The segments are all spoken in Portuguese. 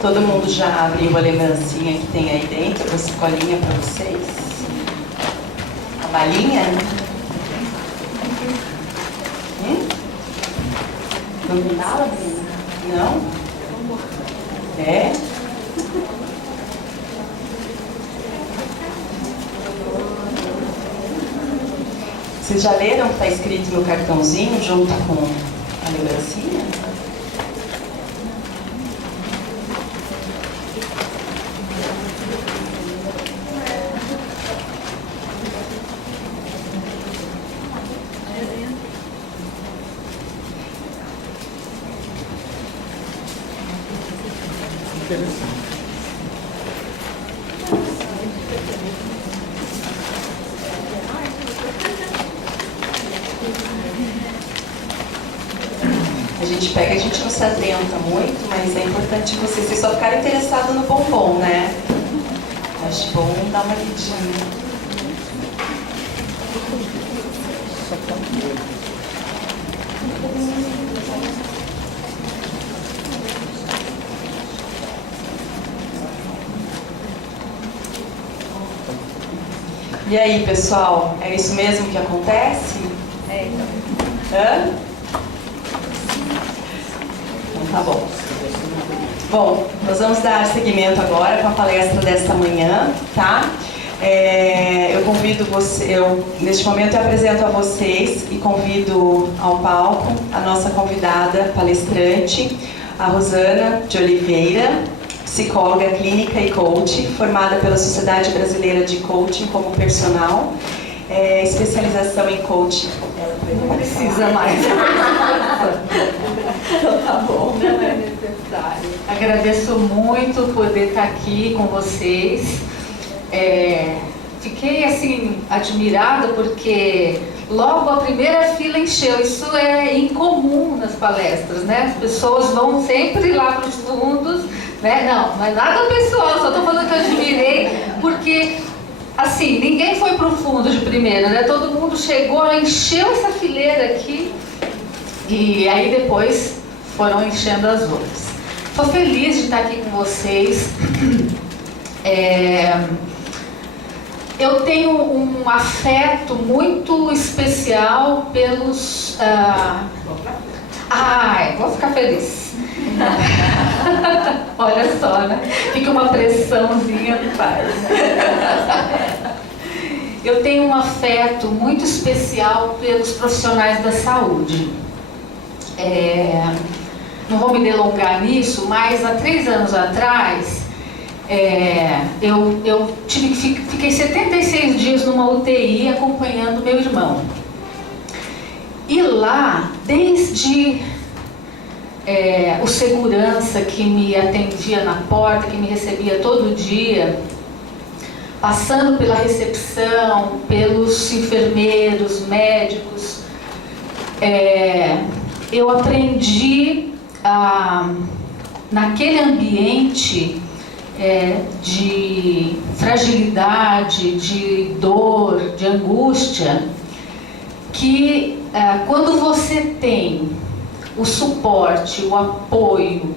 Todo mundo já abriu a lembrancinha que tem aí dentro, a sacolinha para vocês? A balinha? Não me fala, Bruna? Não? É? Vocês já leram o que está escrito no cartãozinho junto com a lembrancinha? A gente pega, a gente não se atenta muito, mas é importante vocês só ficarem interessados no bombom, né? Acho bom dar uma lidinha. E aí, pessoal, é isso mesmo que acontece? É. Hã? Então tá bom. Bom, nós vamos dar seguimento agora com a palestra desta manhã, tá? Eu convido você, neste momento eu apresento a vocês e convido ao palco a nossa convidada palestrante, a Rosana de Oliveira, psicóloga clínica e coach, formada pela Sociedade Brasileira de Coaching como personal, especialização em coaching. Não precisa mais. Então tá bom. Não é necessário. Agradeço muito poder estar aqui com vocês. Fiquei assim admirada porque logo a primeira fila encheu. Isso é incomum nas palestras, né? As pessoas vão sempre lá para os fundos, né? Não é nada pessoal, só estou falando que eu admirei porque assim, ninguém foi para o fundo de primeira, né? Todo mundo chegou, encheu essa fileira aqui e aí depois foram enchendo as outras. Estou feliz de estar aqui com vocês. Eu tenho um afeto muito especial pelos... vou ficar feliz. Olha só, né? Fica uma pressãozinha no pai. Eu tenho um afeto muito especial pelos profissionais da saúde. Não vou me delongar nisso, mas há 3 anos atrás, eu fiquei 76 dias numa UTI acompanhando meu irmão. E lá, desde o segurança que me atendia na porta, que me recebia todo dia, passando pela recepção, pelos enfermeiros, médicos, eu aprendi naquele ambiente de fragilidade, de dor, de angústia, que quando você tem o suporte, o apoio,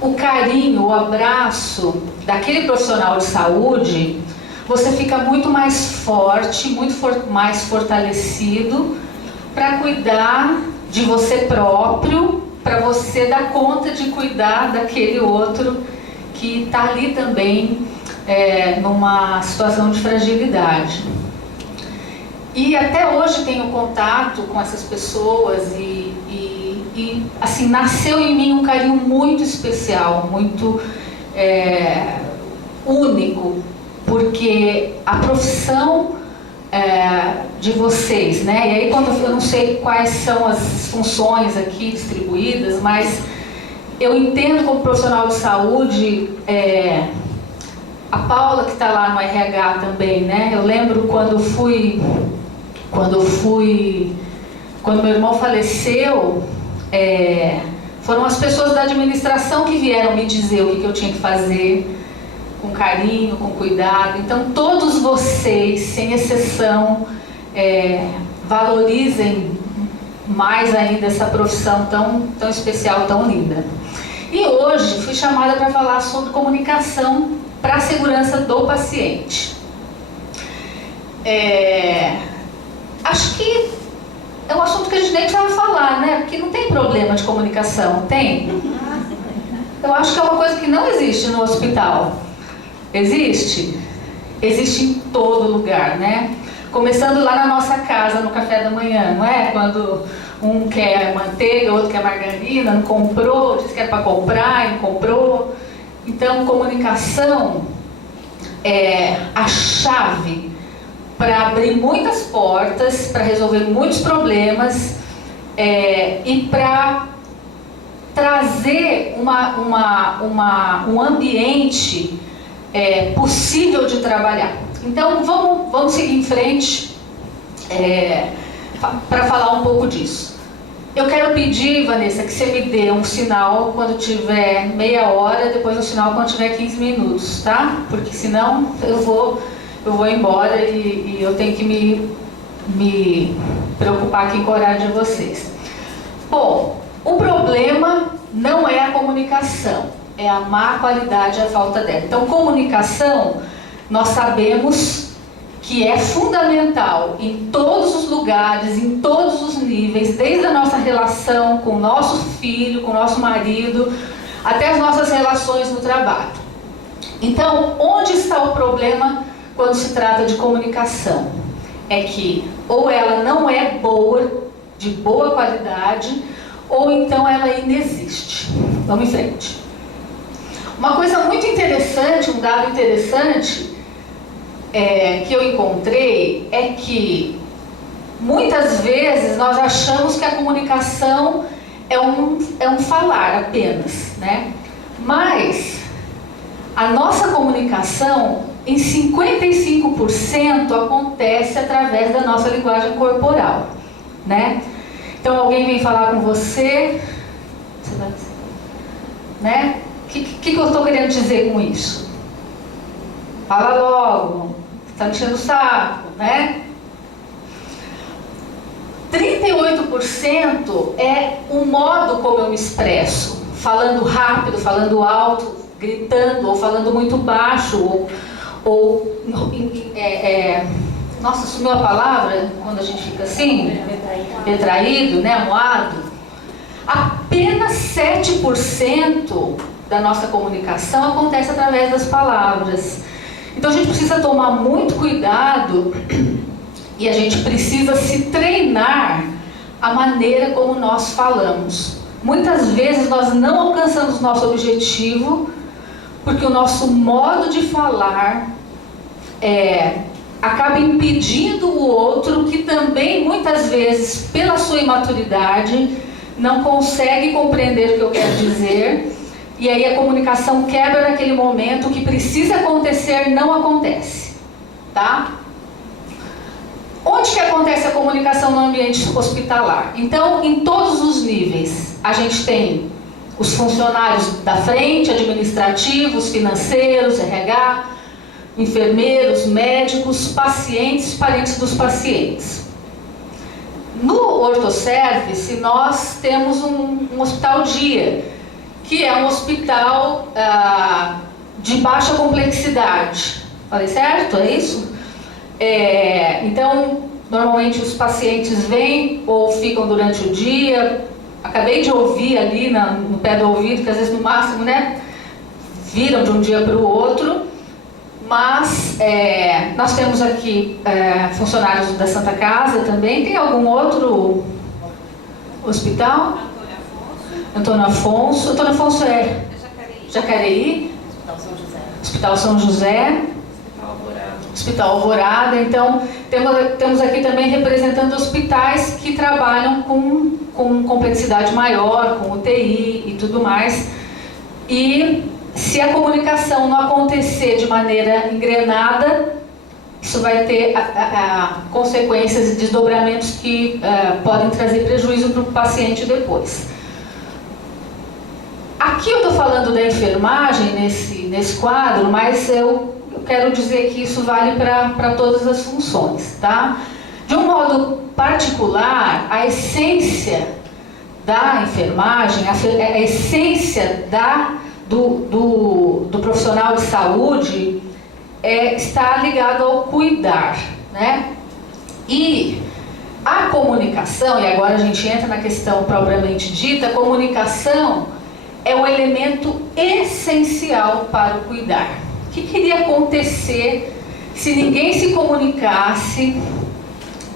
o carinho, o abraço daquele profissional de saúde, você fica muito mais forte, mais fortalecido para cuidar de você próprio, para você dar conta de cuidar daquele outro que está ali também numa situação de fragilidade. E até hoje tenho contato com essas pessoas e assim, nasceu em mim um carinho muito especial, muito único, porque a profissão de vocês, né? E aí eu não sei quais são as funções aqui distribuídas, mas eu entendo como profissional de saúde, a Paula que está lá no RH também, né? Eu lembro quando meu irmão faleceu, foram as pessoas da administração que vieram me dizer o que eu tinha que fazer, com carinho, com cuidado. Então todos vocês, sem exceção, valorizem mais ainda essa profissão tão especial, tão linda. E hoje fui chamada para falar sobre comunicação para a segurança do paciente. Acho que é um assunto que a gente nem precisava falar, né? Porque não tem problema de comunicação, tem? Eu acho que é uma coisa que não existe no hospital. Existe? Existe em todo lugar, né? Começando lá na nossa casa, no café da manhã, não é? Quando um quer manteiga, outro quer margarina, não comprou, disse que era para comprar e não comprou. Então, comunicação é a chave para abrir muitas portas, para resolver muitos problemas e para trazer um ambiente possível de trabalhar. Então vamos seguir em frente para falar um pouco disso. Eu quero pedir, Vanessa, que você me dê um sinal quando tiver meia hora, depois um sinal quando tiver 15 minutos, tá? Porque senão eu vou embora e eu tenho que me preocupar aqui com o horário de vocês. Bom, o problema não é a comunicação, é a má qualidade e a falta dela. Então, comunicação, nós sabemos que é fundamental em todos os lugares, em todos os níveis, desde a nossa relação com o nosso filho, com o nosso marido, até as nossas relações no trabalho. Então, onde está o problema quando se trata de comunicação? É que ou ela não é boa, de boa qualidade, ou então ela inexiste. Vamos em frente. Uma coisa muito interessante, um dado interessante que eu encontrei é que muitas vezes nós achamos que a comunicação é um falar apenas, né? Mas a nossa comunicação em 55% acontece através da nossa linguagem corporal, né? Então alguém vem falar com você, né? O que eu estou querendo dizer com isso? Fala logo, está me enchendo o saco, né? 38% é o modo como eu me expresso, falando rápido, falando alto, gritando, ou falando muito baixo, nossa, sumiu a palavra quando a gente fica assim, retraído, né, amuado. Apenas 7% da nossa comunicação acontece através das palavras. Então a gente precisa tomar muito cuidado e a gente precisa se treinar a maneira como nós falamos. Muitas vezes nós não alcançamos nosso objetivo porque o nosso modo de falar acaba impedindo o outro, que também, muitas vezes, pela sua imaturidade, não consegue compreender o que eu quero dizer, e aí a comunicação quebra naquele momento. O que precisa acontecer não acontece, tá? Onde que acontece a comunicação no ambiente hospitalar? Então, em todos os níveis, a gente tem os funcionários da frente, administrativos, financeiros, RH, enfermeiros, médicos, pacientes, parentes dos pacientes. No Orthoservice, nós temos um hospital dia, que é um hospital de baixa complexidade. Falei certo? É isso? Então, normalmente os pacientes vêm ou ficam durante o dia. Acabei de ouvir ali no pé do ouvido, que às vezes no máximo, né, viram de um dia para o outro. Mas nós temos aqui funcionários da Santa Casa também. Tem algum outro hospital? Antônio Afonso. Antônio Afonso é Jacareí. Hospital São José. Hospital Alvorada. Então, temos aqui também representando hospitais que trabalham com complexidade maior, com UTI e tudo mais. E se a comunicação não acontecer de maneira engrenada, isso vai ter consequências e desdobramentos que podem trazer prejuízo para o paciente depois. Aqui eu estou falando da enfermagem nesse quadro, mas eu quero dizer que isso vale para todas as funções, tá? De um modo particular, a essência da enfermagem, a essência do profissional de saúde está ligado ao cuidar, né? E a comunicação, e agora a gente entra na questão propriamente dita, a comunicação é um elemento essencial para o cuidar. O que iria acontecer se ninguém se comunicasse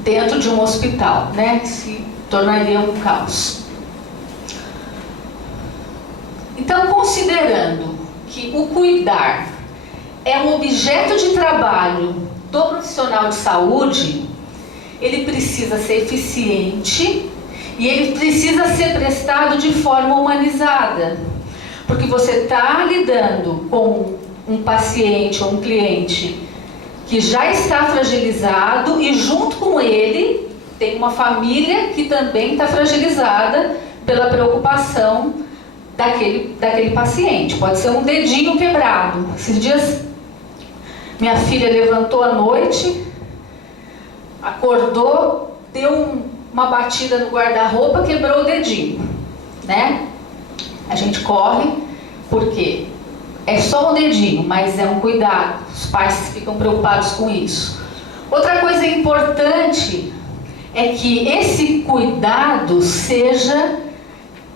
dentro de um hospital, né? Se tornaria um caos. Então, considerando que o cuidar é um objeto de trabalho do profissional de saúde, ele precisa ser eficiente e ele precisa ser prestado de forma humanizada. Porque você está lidando com um paciente ou um cliente que já está fragilizado e junto com ele tem uma família que também está fragilizada pela preocupação daquele paciente. Pode ser um dedinho quebrado. Esses dias minha filha levantou à noite, acordou, deu uma batida no guarda-roupa, quebrou o dedinho, né? A gente corre, porque é só um dedinho, mas é um cuidado. Os pais ficam preocupados com isso. Outra coisa importante é que esse cuidado seja,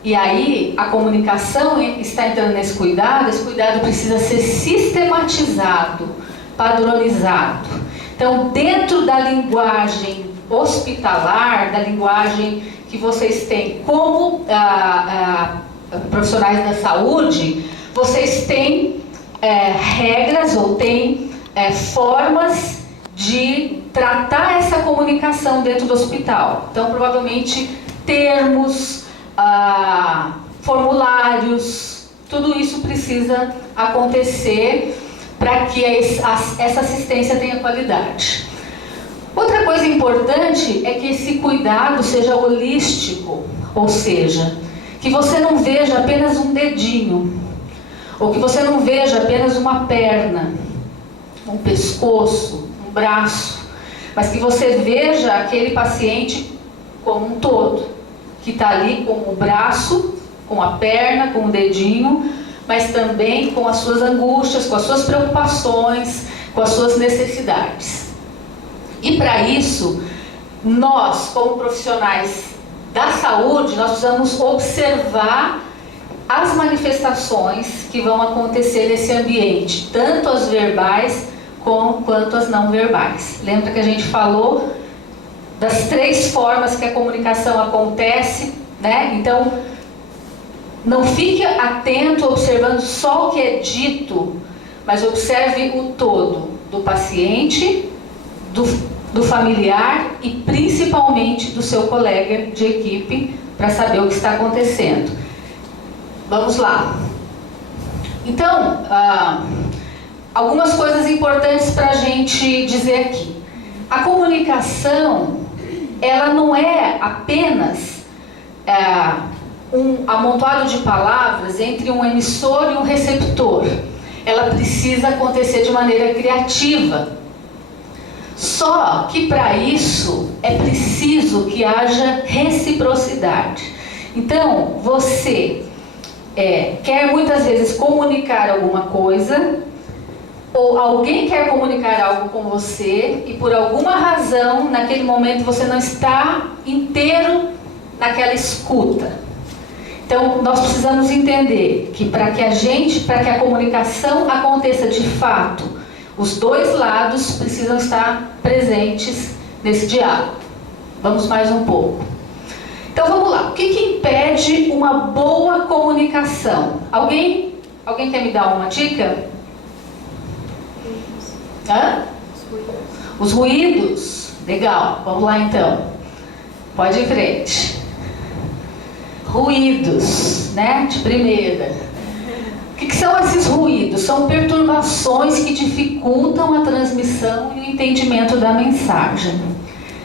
e aí a comunicação está entrando nesse cuidado, esse cuidado precisa ser sistematizado, padronizado. Então, dentro da linguagem hospitalar, da linguagem que vocês têm como profissionais da saúde, vocês têm regras ou têm formas de tratar essa comunicação dentro do hospital. Então, provavelmente, termos, formulários, tudo isso precisa acontecer para que essa assistência tenha qualidade. Outra coisa importante é que esse cuidado seja holístico, ou seja, que você não veja apenas um dedinho, ou que você não veja apenas uma perna, um pescoço, um braço, mas que você veja aquele paciente como um todo, que está ali com o braço, com a perna, com o dedinho, mas também com as suas angústias, com as suas preocupações, com as suas necessidades. E para isso, nós, como profissionais da saúde, nós precisamos observar as manifestações que vão acontecer nesse ambiente, tanto as verbais quanto as não verbais. Lembra que a gente falou das 3 formas que a comunicação acontece, né? Então, Não fique atento observando só o que é dito, mas observe o todo do paciente, do familiar e principalmente do seu colega de equipe para saber o que está acontecendo. Vamos lá. Então, algumas coisas importantes para a gente dizer aqui. A comunicação, ela não é apenas um amontoado de palavras entre um emissor e um receptor. Ela precisa acontecer de maneira criativa. Só que para isso é preciso que haja reciprocidade. Então, você quer muitas vezes comunicar alguma coisa, ou alguém quer comunicar algo com você, e por alguma razão, naquele momento, você não está inteiro naquela escuta. Então, nós precisamos entender que para que a comunicação aconteça de fato, os dois lados precisam estar presentes nesse diálogo. Vamos mais um pouco. Então, vamos lá. O que impede uma boa comunicação? Alguém quer me dar uma dica? Hã? Os ruídos. Legal. Vamos lá, então. Pode ir em frente. Ruídos, né? De primeira. O que são esses ruídos? São perturbações que dificultam a transmissão e o entendimento da mensagem.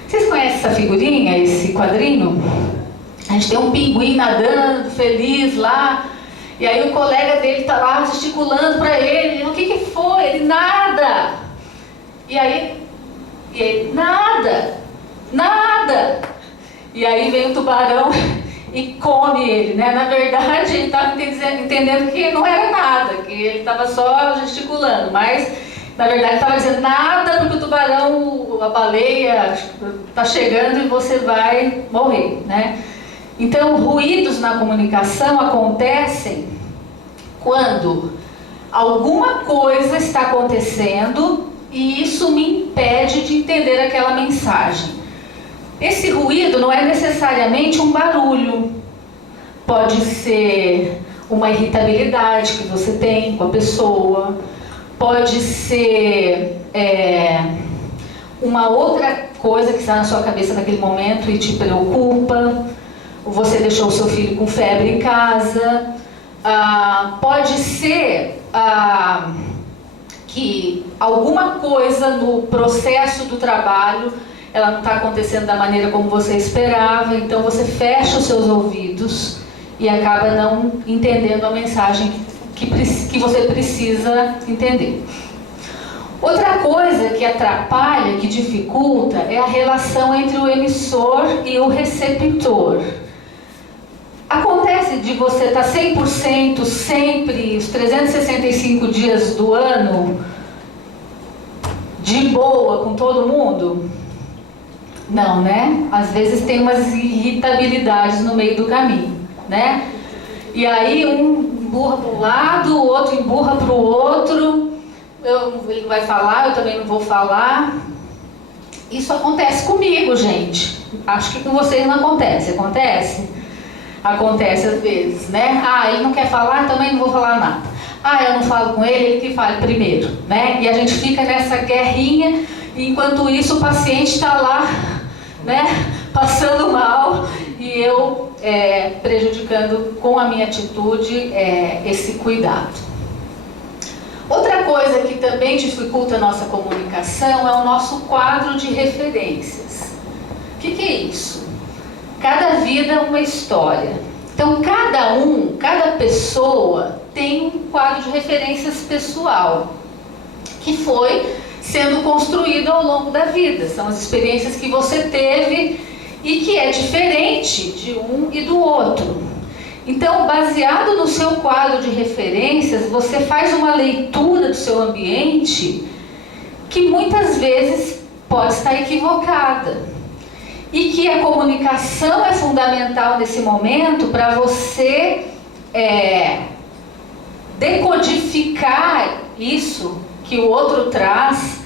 Vocês conhecem essa figurinha, esse quadrinho? A gente tem um pinguim nadando, feliz lá, e aí o colega dele está lá gesticulando para ele. O que foi? Ele nada. E ele nada. E aí vem o tubarão e come ele, né? Na verdade, ele estava entendendo que não era nada, que ele estava só gesticulando, mas na verdade estava dizendo nada porque o tubarão, a baleia está chegando e você vai morrer, né? Então, ruídos na comunicação acontecem quando alguma coisa está acontecendo e isso me impede de entender aquela mensagem. Esse ruído não é necessariamente um barulho. Pode ser uma irritabilidade que você tem com a pessoa. Pode ser uma outra coisa que está na sua cabeça naquele momento e te preocupa. Você deixou o seu filho com febre em casa. Pode ser que alguma coisa no processo do trabalho ela não está acontecendo da maneira como você esperava, então você fecha os seus ouvidos e acaba não entendendo a mensagem que você precisa entender. Outra coisa que atrapalha, que dificulta, é a relação entre o emissor e o receptor. Acontece de você estar 100% sempre, os 365 dias do ano, de boa com todo mundo? Não, né? Às vezes tem umas irritabilidades no meio do caminho, né? E aí um emburra para um lado, o outro emburra para o outro. Ele vai falar, eu também não vou falar. Isso acontece comigo, gente. Acho que com vocês não acontece. Acontece? Acontece às vezes, né? Ele não quer falar, também não vou falar nada. Eu não falo com ele que fale primeiro, né? E a gente fica nessa guerrinha, e enquanto isso o paciente está lá, né? Passando mal, e eu prejudicando com a minha atitude esse cuidado. Outra coisa que também dificulta a nossa comunicação é o nosso quadro de referências. O que é isso? Cada vida é uma história. Então, cada pessoa tem um quadro de referências pessoal, que foi sendo construído ao longo da vida. São as experiências que você teve e que é diferente de um e do outro. Então, baseado no seu quadro de referências, você faz uma leitura do seu ambiente que muitas vezes pode estar equivocada. E que a comunicação é fundamental nesse momento para você decodificar isso que o outro traz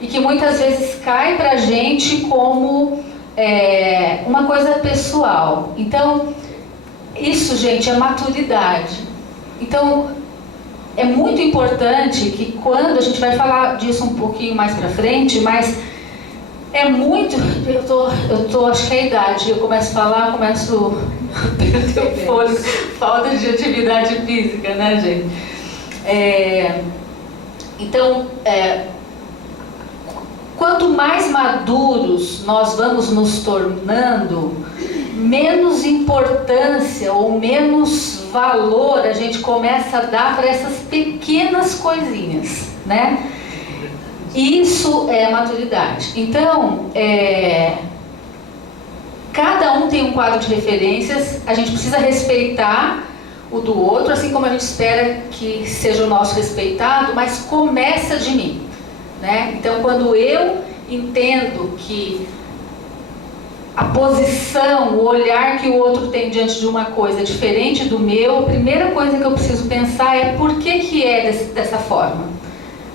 e que muitas vezes cai para a gente como uma coisa pessoal. Então, Isso, gente, é maturidade. Então, é muito importante que quando a gente vai falar disso um pouquinho mais pra frente, mas é muito... acho que é a idade, eu começo a falar, começo a perder o fôlego, falta de atividade física, né, gente? Então, quanto mais maduros nós vamos nos tornando, menos importância ou menos valor a gente começa a dar para essas pequenas coisinhas, né? Isso é maturidade. Então, cada um tem um quadro de referências, a gente precisa respeitar o do outro, assim como a gente espera que seja o nosso respeitado, mas começa de mim, né? Então, quando eu entendo que a posição, o olhar que o outro tem diante de uma coisa diferente do meu, a primeira coisa que eu preciso pensar é por que é dessa forma,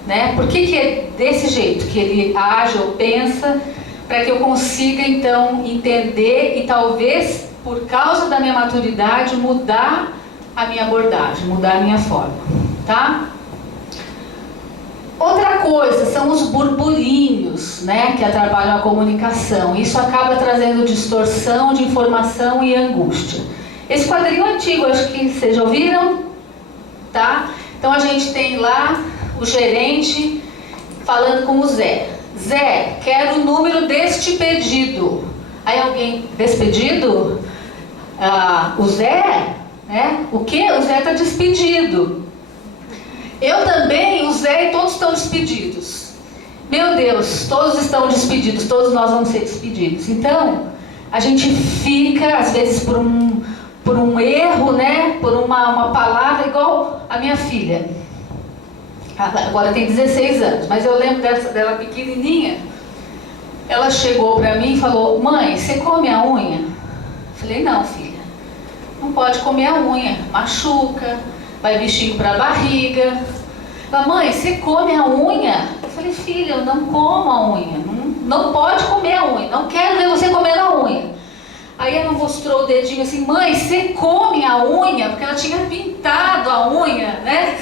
né? Por que é desse jeito que ele age ou pensa, para que eu consiga então entender e talvez, por causa da minha maturidade, mudar a minha abordagem, mudar a minha forma, tá? Outra coisa são os burburinhos, né, que atrapalham a comunicação. Isso acaba trazendo distorção de informação e angústia. Esse quadrinho antigo, acho que vocês já ouviram, tá? Então a gente tem lá o gerente falando com o Zé. Zé, quero o número deste pedido. Aí alguém, desse pedido? O Zé? Né? O quê? O Zé está despedido. Eu também, o Zé e todos estão despedidos. Meu Deus, todos estão despedidos, todos nós vamos ser despedidos. Então, a gente fica, às vezes, por um erro, né? Por uma palavra, igual a minha filha. Agora tem 16 anos, mas eu lembro dela pequenininha. Ela chegou para mim e falou: mãe, você come a unha? Eu falei: não, filha, não pode comer a unha, machuca, vai bichinho para a barriga. Ela: mãe, você come a unha? Eu falei: filha, eu não como a unha, não pode comer a unha, não quero ver você comendo a unha. Aí ela mostrou o dedinho assim: mãe, você come a unha? Porque ela tinha pintado a unha, né?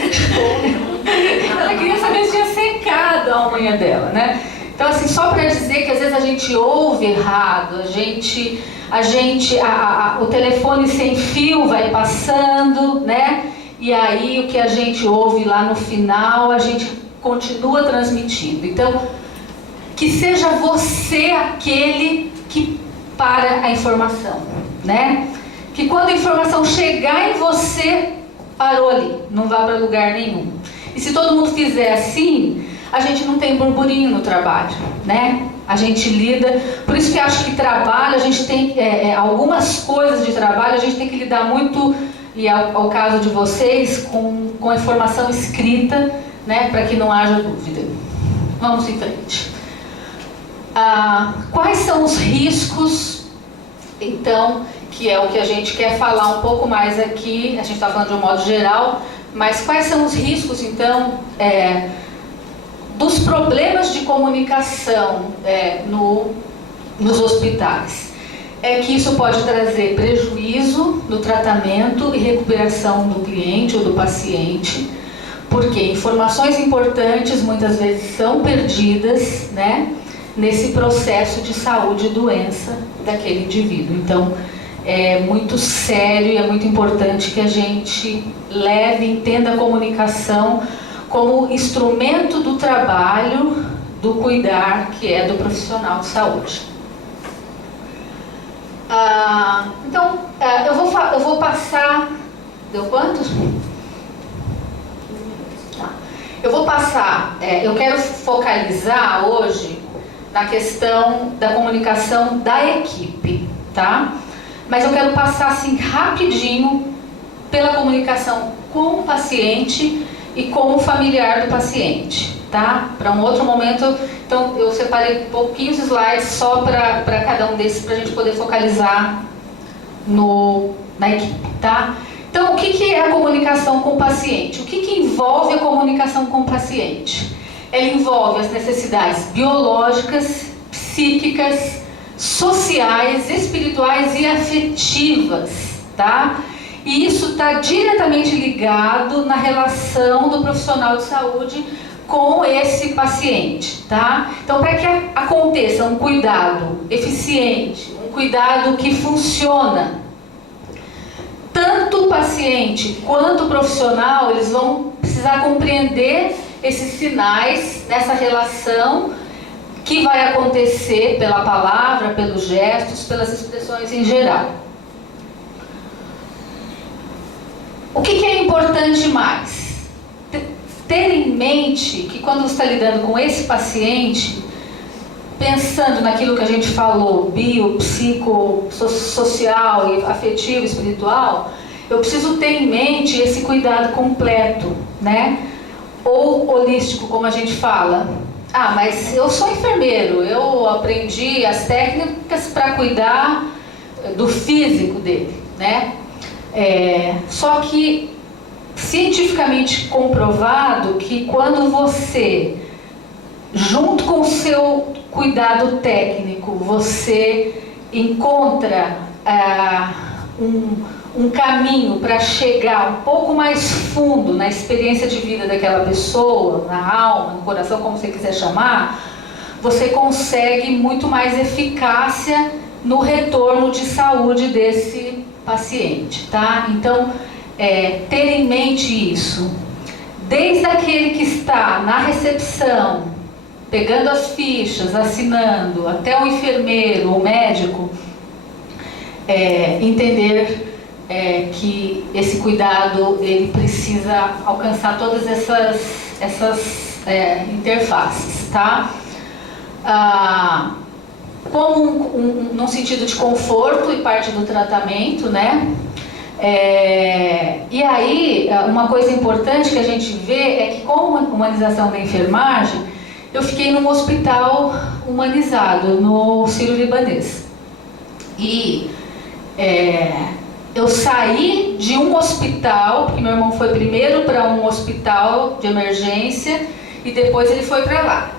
Ela queria saber se tinha secado a unha dela, né? Então, assim, só para dizer que às vezes a gente ouve errado, o telefone sem fio vai passando, né? E aí o que a gente ouve lá no final, a gente continua transmitindo. Então, que seja você aquele que para a informação, né? Que quando a informação chegar em você, parou ali, não vá para lugar nenhum. E se todo mundo fizer assim, a gente não tem burburinho no trabalho, né? A gente lida, por isso que acho que trabalho, a gente tem algumas coisas de trabalho, a gente tem que lidar muito, e ao caso de vocês, com a informação escrita, né? Para que não haja dúvida. Vamos em frente. Quais são os riscos, então, que é o que a gente quer falar um pouco mais aqui, a gente está falando de um modo geral, mas quais são os riscos, então, dos problemas de comunicação nos hospitais? É que isso pode trazer prejuízo no tratamento e recuperação do cliente ou do paciente, porque informações importantes muitas vezes são perdidas, né, nesse processo de saúde e doença daquele indivíduo. Então, é muito sério e é muito importante que a gente entenda a comunicação como instrumento do trabalho, do cuidar, que é do profissional de saúde. Então, eu vou passar... Deu quantos? Eu vou passar... eu quero focalizar hoje na questão da comunicação da equipe, tá? Mas eu quero passar assim rapidinho pela comunicação com o paciente e com o familiar do paciente, tá? Para um outro momento, então eu separei pouquinhos slides só para cada um desses, para a gente poder focalizar na equipe, tá? Então, o que é a comunicação com o paciente? O que envolve a comunicação com o paciente? Ela envolve as necessidades biológicas, psíquicas, sociais, espirituais e afetivas, tá? E isso está diretamente ligado na relação do profissional de saúde com esse paciente, tá? Então, para que aconteça um cuidado eficiente, um cuidado que funciona, tanto o paciente quanto o profissional, eles vão precisar compreender esses sinais nessa relação que vai acontecer pela palavra, pelos gestos, pelas expressões em geral. O que é importante mais? Ter em mente que quando você está lidando com esse paciente, pensando naquilo que a gente falou, bio, psico, social, afetivo, espiritual, eu preciso ter em mente esse cuidado completo, né? Ou holístico, como a gente fala. Ah, mas eu sou enfermeiro, eu aprendi as técnicas para cuidar do físico dele, né? Só que cientificamente comprovado que quando você, junto com o seu cuidado técnico, você encontra um caminho para chegar um pouco mais fundo na experiência de vida daquela pessoa, na alma, no coração, como você quiser chamar, você consegue muito mais eficácia no retorno de saúde desse paciente, tá? Então, ter em mente isso. Desde aquele que está na recepção, pegando as fichas, assinando, até o enfermeiro, o médico, entender que esse cuidado ele precisa alcançar todas essas interfaces, tá? Como num sentido de conforto e parte do tratamento, né? E aí, uma coisa importante que a gente vê é que com a humanização da enfermagem, eu fiquei num hospital humanizado, no Sírio-Libanês. E eu saí de um hospital, porque meu irmão foi primeiro para um hospital de emergência e depois ele foi para lá.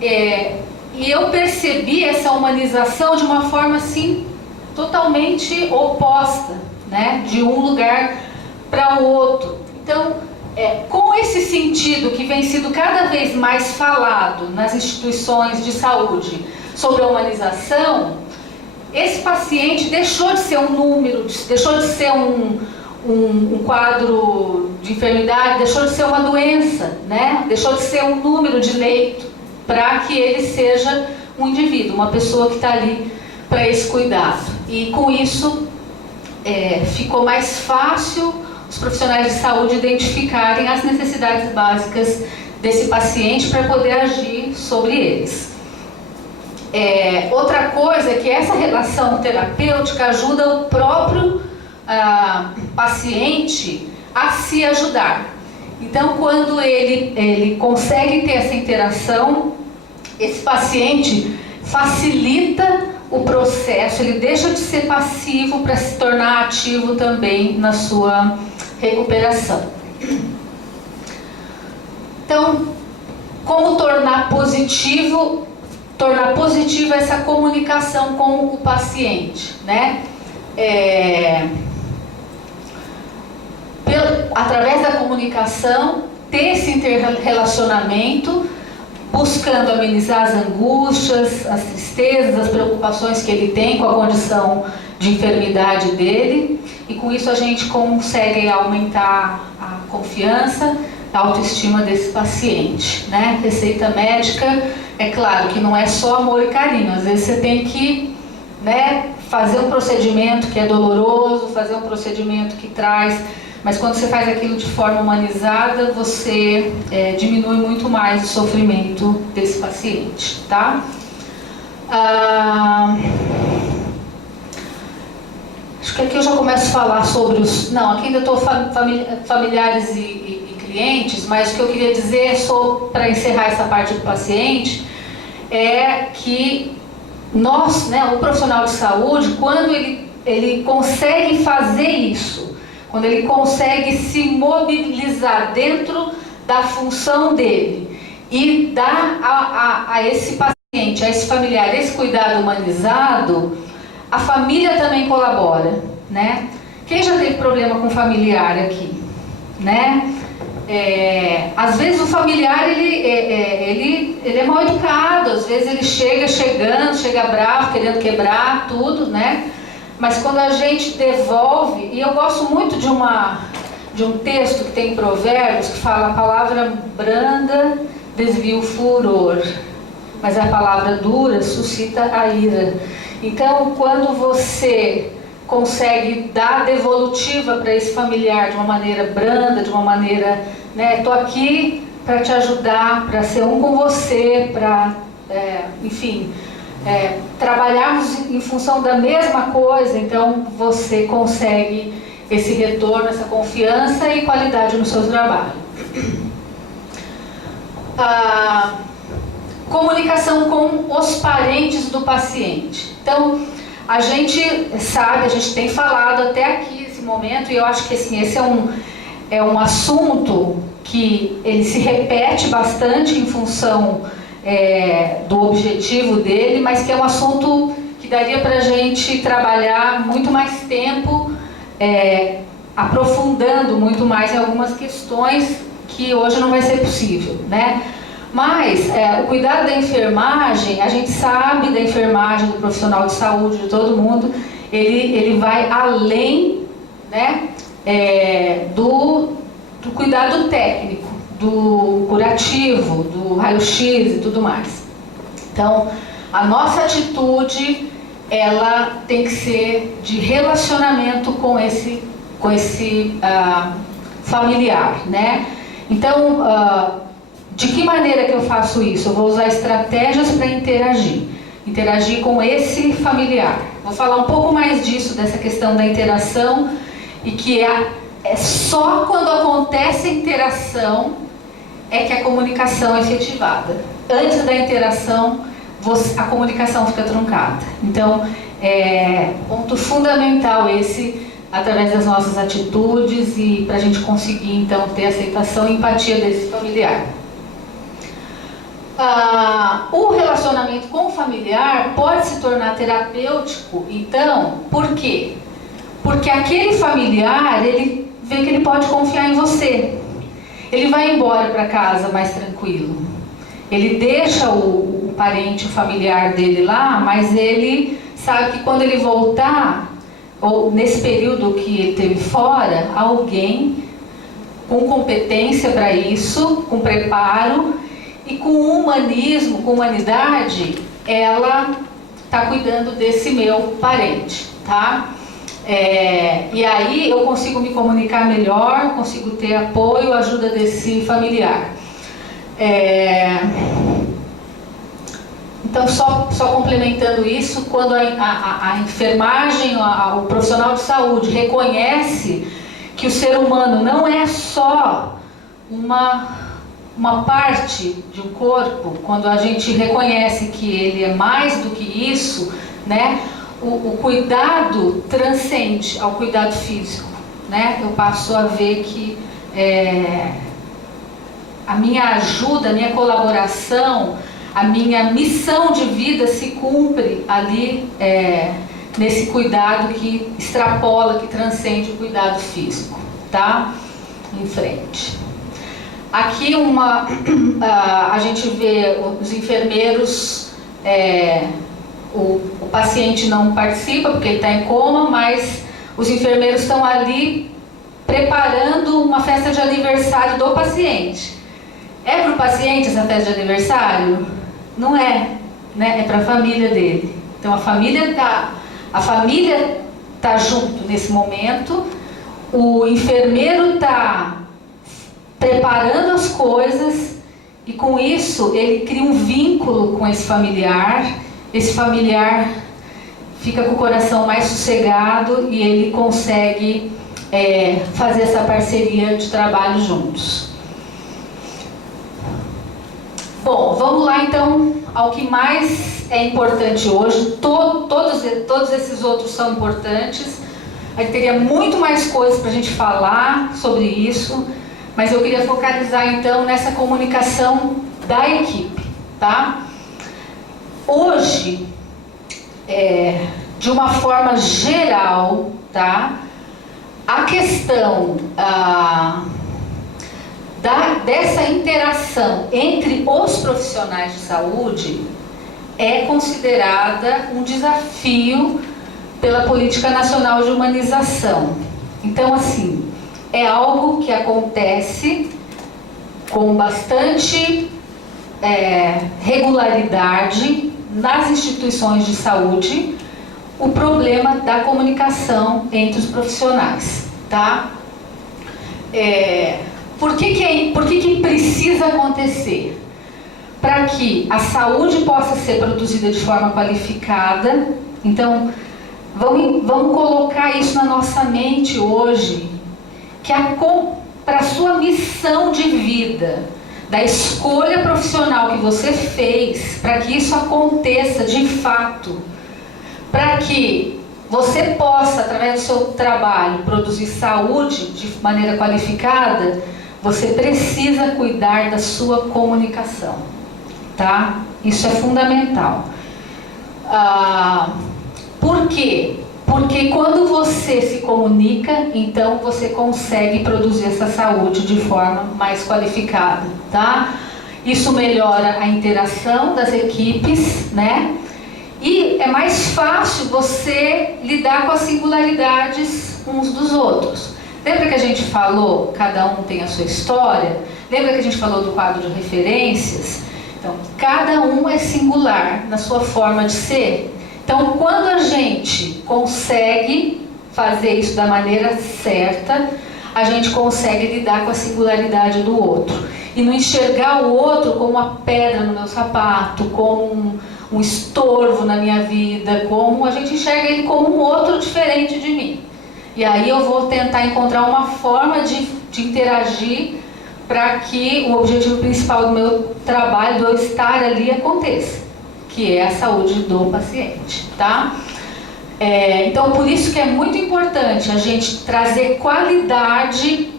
E eu percebi essa humanização de uma forma assim, totalmente oposta, né? De um lugar para o outro. Então, com esse sentido que vem sido cada vez mais falado nas instituições de saúde sobre a humanização, esse paciente deixou de ser um número, deixou de ser um quadro de enfermidade, deixou de ser uma doença, né? Deixou de ser um número de leito, para que ele seja um indivíduo, uma pessoa que está ali para esse cuidado. E com isso, ficou mais fácil os profissionais de saúde identificarem as necessidades básicas desse paciente para poder agir sobre eles. Outra coisa é que essa relação terapêutica ajuda o próprio paciente a se ajudar. Então, quando ele consegue ter essa interação, esse paciente facilita o processo, ele deixa de ser passivo para se tornar ativo também na sua recuperação. Então, como tornar positiva essa comunicação com o paciente, né? Através da comunicação, ter esse interrelacionamento, buscando amenizar as angústias, as tristezas, as preocupações que ele tem com a condição de enfermidade dele, e com isso a gente consegue aumentar a confiança, a autoestima desse paciente, né? Receita médica, é claro que não é só amor e carinho, às vezes você tem que, né, fazer um procedimento que é doloroso, fazer um procedimento que traz, mas quando você faz aquilo de forma humanizada, você diminui muito mais o sofrimento desse paciente, tá? Acho que aqui eu já começo a falar sobre os... Não, aqui ainda estou familiares e clientes, mas o que eu queria dizer, para encerrar essa parte do paciente, é que nós, né, o profissional de saúde, quando ele consegue fazer isso, quando ele consegue se mobilizar dentro da função dele e dar a esse paciente, a esse familiar, esse cuidado humanizado, a família também colabora, né? Quem já teve problema com familiar aqui, né? Às vezes o familiar ele é mal educado, às vezes ele chega bravo, querendo quebrar tudo, né? Mas quando a gente devolve, e eu gosto muito de um texto que tem em Provérbios que fala: a palavra branda desvia o furor, mas a palavra dura suscita a ira. Então, quando você consegue dar devolutiva para esse familiar de uma maneira branda, de uma maneira, né, tô aqui para te ajudar, para ser um com você, para, enfim, trabalharmos em função da mesma coisa, então você consegue esse retorno, essa confiança e qualidade no seu trabalho. Comunicação com os parentes do paciente. Então, a gente sabe, a gente tem falado até aqui nesse momento, e eu acho que assim, esse é um assunto que ele se repete bastante em função do objetivo dele, mas que é um assunto que daria para a gente trabalhar muito mais tempo, aprofundando muito mais em algumas questões que hoje não vai ser possível, né? Mas o cuidado da enfermagem, a gente sabe da enfermagem, do profissional de saúde, de todo mundo, ele vai além, né, do cuidado técnico, do curativo, do raio-x e tudo mais. Então, a nossa atitude, ela tem que ser de relacionamento com esse familiar, né? Então, de que maneira que eu faço isso? Eu vou usar estratégias para interagir com esse familiar. Vou falar um pouco mais disso, dessa questão da interação, e que é só quando acontece a interação que a comunicação é efetivada. Antes da interação, a comunicação fica truncada. Então, ponto fundamental esse, através das nossas atitudes, e para a gente conseguir, então, ter aceitação e empatia desse familiar. O relacionamento com o familiar pode se tornar terapêutico, então, por quê? Porque aquele familiar, ele vê que ele pode confiar em você. Ele vai embora para casa mais tranquilo. Ele deixa o parente, o familiar dele lá, mas ele sabe que quando ele voltar, ou nesse período que ele esteve fora, alguém com competência para isso, com preparo, e com humanismo, com humanidade, ela está cuidando desse meu parente, tá? E aí eu consigo me comunicar melhor, consigo ter apoio, ajuda desse familiar. Então, só complementando isso, quando a enfermagem, o profissional de saúde reconhece que o ser humano não é só uma parte de um corpo, quando a gente reconhece que ele é mais do que isso, né, o cuidado transcende ao cuidado físico, né? Eu passo a ver que a minha ajuda, a minha colaboração, a minha missão de vida se cumpre ali nesse cuidado que extrapola, que transcende o cuidado físico, tá? Em frente. Aqui a gente vê os enfermeiros, o paciente não participa porque ele está em coma, mas os enfermeiros estão ali preparando uma festa de aniversário do paciente. É para o paciente essa festa de aniversário? Não é, né? É para a família dele. Então a família tá junto nesse momento, o enfermeiro está preparando as coisas, e com isso ele cria um vínculo com esse familiar fica com o coração mais sossegado e ele consegue fazer essa parceria de trabalho juntos. Bom, vamos lá então ao que mais é importante hoje. Todos esses outros são importantes. Aí teria muito mais coisas para a gente falar sobre isso, mas eu queria focalizar então nessa comunicação da equipe, tá? Hoje, de uma forma geral, tá? a questão dessa interação entre os profissionais de saúde é considerada um desafio pela Política Nacional de Humanização. Então, assim, é algo que acontece com bastante regularidade nas instituições de saúde, o problema da comunicação entre os profissionais, tá? Por que precisa acontecer? Para que a saúde possa ser produzida de forma qualificada. Então, vamos colocar isso na nossa mente hoje, que para a sua missão de vida, da escolha profissional que você fez, para que isso aconteça de fato, para que você possa, através do seu trabalho, produzir saúde de maneira qualificada, você precisa cuidar da sua comunicação, tá? Isso é fundamental. Por quê? Porque quando você se comunica, então você consegue produzir essa saúde de forma mais qualificada, tá? Isso melhora a interação das equipes, né? E é mais fácil você lidar com as singularidades uns dos outros. Lembra que a gente falou, cada um tem a sua história? Lembra que a gente falou do quadro de referências? Então, cada um é singular na sua forma de ser. Então, quando a gente consegue fazer isso da maneira certa, a gente consegue lidar com a singularidade do outro. E não enxergar o outro como uma pedra no meu sapato, como um estorvo na minha vida, como a gente enxerga ele como um outro diferente de mim. E aí eu vou tentar encontrar uma forma de interagir para que o objetivo principal do meu trabalho, do eu estar ali, aconteça, que é a saúde do paciente, tá? Então, por isso que é muito importante a gente trazer qualidade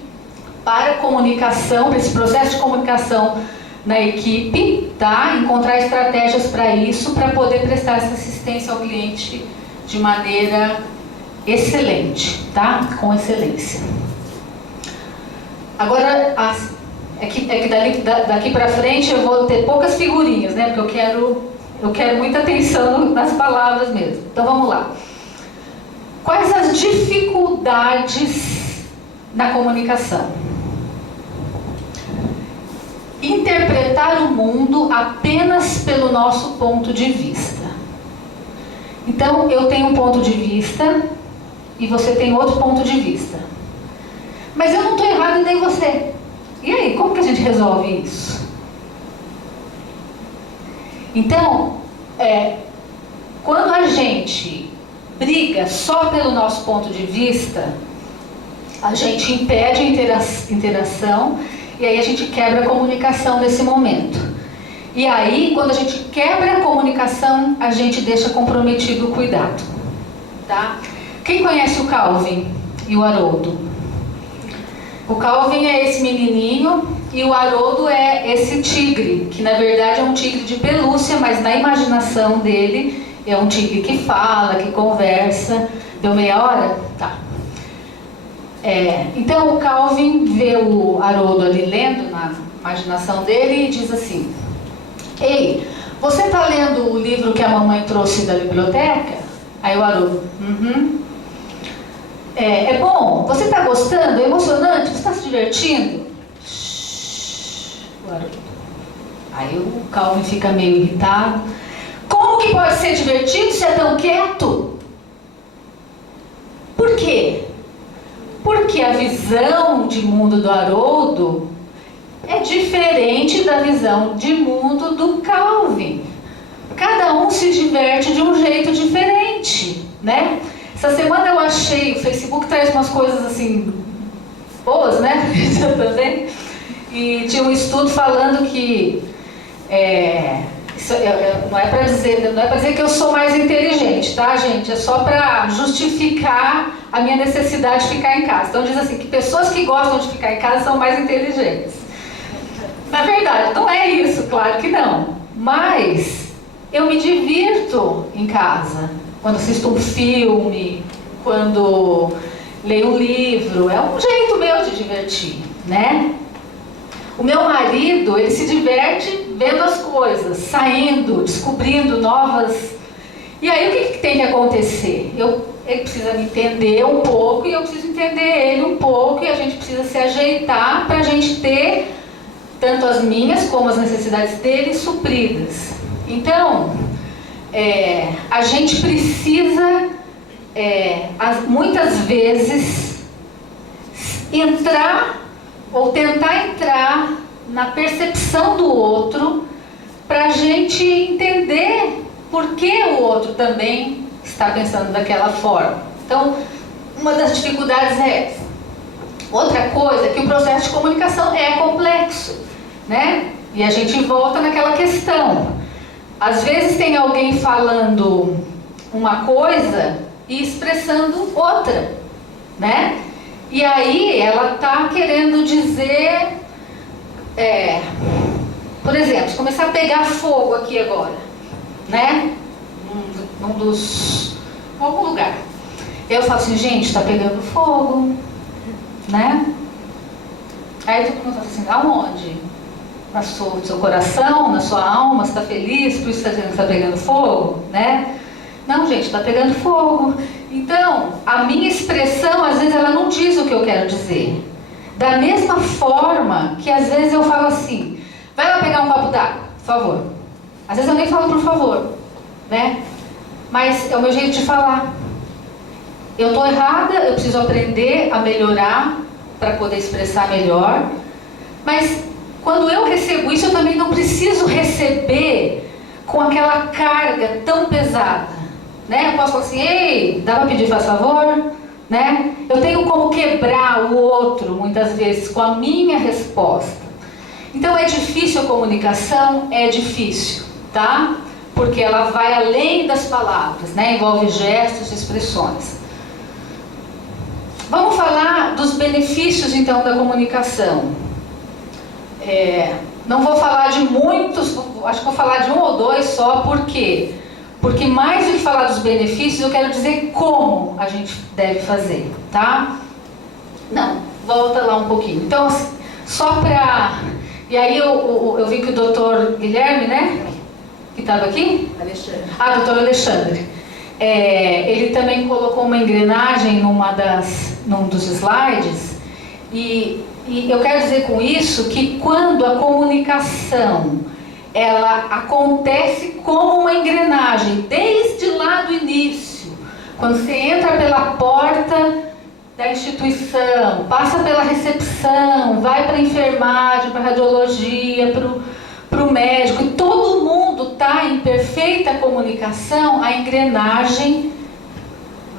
para a comunicação, para esse processo de comunicação na equipe, tá? Encontrar estratégias para isso, para poder prestar essa assistência ao cliente de maneira excelente, tá? Com excelência. Agora, daqui para frente eu vou ter poucas figurinhas, né? Porque eu quero muita atenção nas palavras mesmo. Então vamos lá. Quais as dificuldades na comunicação? Interpretar o mundo apenas pelo nosso ponto de vista. Então, eu tenho um ponto de vista e você tem outro ponto de vista. Mas eu não estou errado e nem você. E aí, como que a gente resolve isso? Então, quando a gente briga só pelo nosso ponto de vista, a gente impede a interação e aí a gente quebra a comunicação nesse momento. E aí, quando a gente quebra a comunicação, a gente deixa comprometido o cuidado, tá? Quem conhece o Calvin e o Haroldo? O Calvin é esse menininho e o Haroldo é esse tigre, que na verdade é um tigre de pelúcia, mas na imaginação dele é um tigre que fala, que conversa. Deu meia hora? Tá. Então o Calvin vê o Haroldo ali lendo na imaginação dele e diz assim: ei, você está lendo o livro que a mamãe trouxe da biblioteca? Aí o Haroldo: é bom? Você está gostando? É emocionante? Você está se divertindo? O Haroldo. Aí o Calvin fica meio irritado. Como que pode ser divertido se é tão quieto? Por quê? Porque a visão de mundo do Haroldo é diferente da visão de mundo do Calvin. Cada um se diverte de um jeito diferente, né? Essa semana eu achei, o Facebook traz umas coisas assim, boas, né? Também. E tinha um estudo falando que não é para dizer que eu sou mais inteligente, tá, gente? É só para justificar a minha necessidade de ficar em casa. Então diz assim, que pessoas que gostam de ficar em casa são mais inteligentes. Na verdade, não é isso, claro que não. Mas eu me divirto em casa. Quando assisto um filme, quando leio um livro, é um jeito meu de divertir, né? O meu marido, ele se diverte vendo as coisas, saindo, descobrindo novas... E aí o que tem que acontecer? Ele precisa me entender um pouco e eu preciso entender ele um pouco, e a gente precisa se ajeitar para a gente ter tanto as minhas como as necessidades dele supridas. Então, a gente precisa, muitas vezes, entrar ou tentar entrar na percepção do outro para a gente entender por que o outro também está pensando daquela forma. Então, uma das dificuldades é essa. Outra coisa é que o processo de comunicação é complexo, né? E a gente volta naquela questão. Às vezes tem alguém falando uma coisa e expressando outra, né? E aí ela está querendo dizer, por exemplo, se começar a pegar fogo aqui agora, né? Algum lugar. Eu falo assim, gente, está pegando fogo, né? Aí todo mundo fala assim, aonde? No seu coração, na sua alma, você está feliz, por isso está pegando fogo, né? Não, gente, está pegando fogo. Então, a minha expressão, às vezes, ela não diz o que eu quero dizer. Da mesma forma que, às vezes, eu falo assim, vai lá pegar um copo d'água, por favor. Às vezes eu nem falo por favor, né? Mas é o meu jeito de falar. Eu estou errada, eu preciso aprender a melhorar para poder expressar melhor. Mas quando eu recebo isso, eu também não preciso receber com aquela carga tão pesada, né? Eu posso falar assim, ei, dá para pedir faz favor, né? Eu tenho como quebrar o outro, muitas vezes, com a minha resposta. Então é difícil a comunicação? É difícil, tá? Porque ela vai além das palavras, né? Envolve gestos e expressões. Vamos falar dos benefícios, então, da comunicação. Não vou falar de muitos, acho que vou falar de um ou dois só, por quê? Porque mais do que falar dos benefícios, eu quero dizer como a gente deve fazer, tá? Não, volta lá um pouquinho. Então, só para... E aí eu vi que o doutor Guilherme, né? Que estava aqui? Alexandre. Doutor Alexandre. Ele também colocou uma engrenagem num dos slides. E eu quero dizer com isso que quando a comunicação ela acontece como uma engrenagem, desde lá do início, quando você entra pela porta da instituição, passa pela recepção, vai para a enfermagem, para a radiologia, para o médico, e todo mundo está em perfeita comunicação, a engrenagem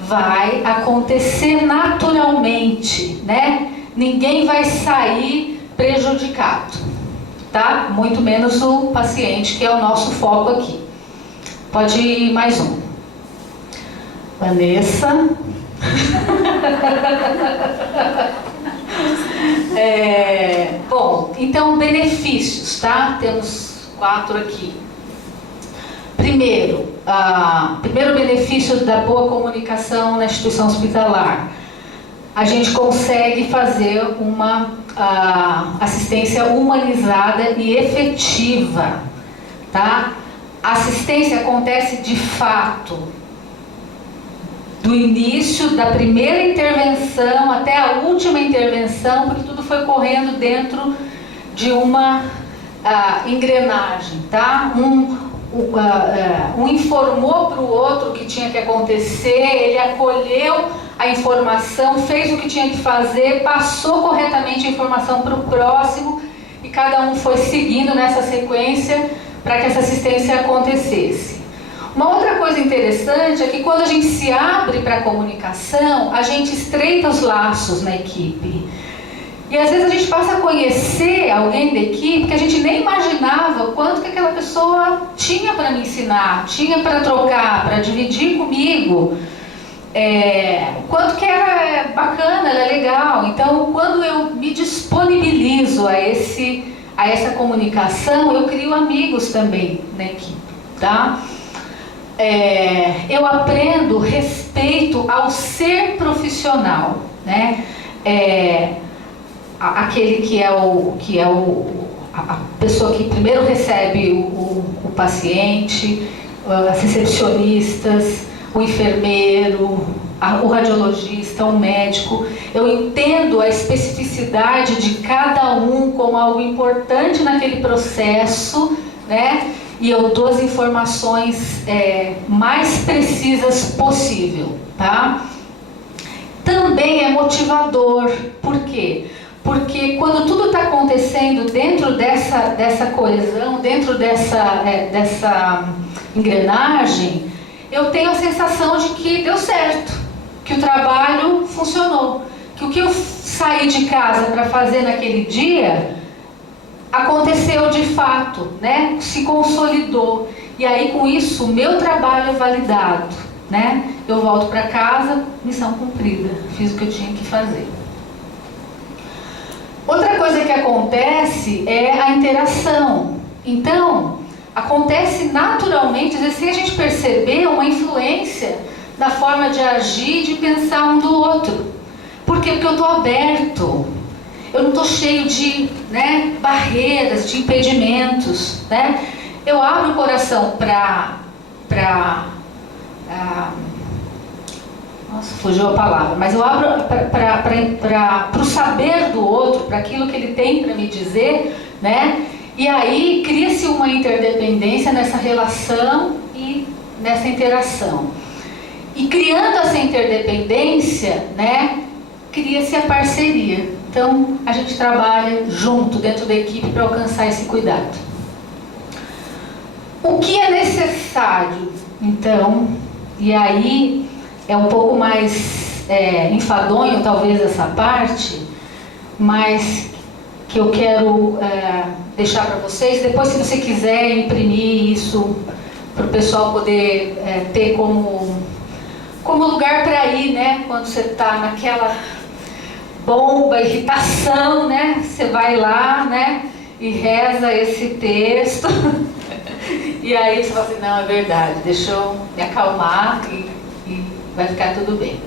vai acontecer naturalmente, né? Ninguém vai sair prejudicado, tá? Muito menos o paciente, que é o nosso foco aqui. Pode ir mais um. Vanessa. Bom, então benefícios, tá? Temos 4 aqui. Primeiro benefício da boa comunicação na instituição hospitalar. A gente consegue fazer uma assistência humanizada e efetiva, tá? A assistência acontece de fato, do início da primeira intervenção até a última intervenção, porque tudo foi correndo dentro de uma engrenagem, tá? Um informou para o outro o que tinha que acontecer, ele acolheu a informação, fez o que tinha que fazer, passou corretamente a informação para o próximo, e cada um foi seguindo nessa sequência para que essa assistência acontecesse. Uma outra coisa interessante é que quando a gente se abre para a comunicação, a gente estreita os laços na equipe. E às vezes a gente passa a conhecer alguém da equipe que a gente nem imaginava quanto que aquela pessoa tinha para me ensinar, tinha para trocar, para dividir comigo. Quanto que era bacana, era legal. Então, quando eu me disponibilizo a essa comunicação, eu crio amigos também na equipe, tá? eu aprendo respeito ao ser profissional, né? Aquele que é a pessoa que primeiro recebe o paciente, as recepcionistas, o enfermeiro, o radiologista, o médico. Eu entendo a especificidade de cada um como algo importante naquele processo, né? E eu dou as informações mais precisas possível, tá? Também é motivador. Por quê? Porque quando tudo está acontecendo dentro dessa coesão, dentro dessa engrenagem, eu tenho a sensação de que deu certo, que o trabalho funcionou, que o que eu saí de casa para fazer naquele dia aconteceu de fato, né? Se consolidou. E aí com isso o meu trabalho é validado, né? Eu volto para casa, missão cumprida, fiz o que eu tinha que fazer. Outra coisa que acontece é a interação. Então, acontece naturalmente, às vezes sem a gente perceber, uma influência da forma de agir, de pensar um do outro. Por quê? Porque eu estou aberto. Eu não estou cheio de, né, barreiras, de impedimentos, né? Eu abro o coração nossa, fugiu a palavra, mas eu abro para o saber do outro, para aquilo que ele tem para me dizer, né? E aí cria-se uma interdependência nessa relação e nessa interação. E criando essa interdependência, né, cria-se a parceria. Então, a gente trabalha junto, dentro da equipe, para alcançar esse cuidado. O que é necessário, então, e aí é um pouco mais enfadonho, talvez, essa parte, mas que eu quero deixar para vocês. Depois, se você quiser imprimir isso para o pessoal poder ter como lugar para ir, né? Quando você está naquela bomba, irritação, né? Você vai lá, né? E reza esse texto. E aí você fala assim, não, é verdade, deixa eu me acalmar e vai ficar tudo bem.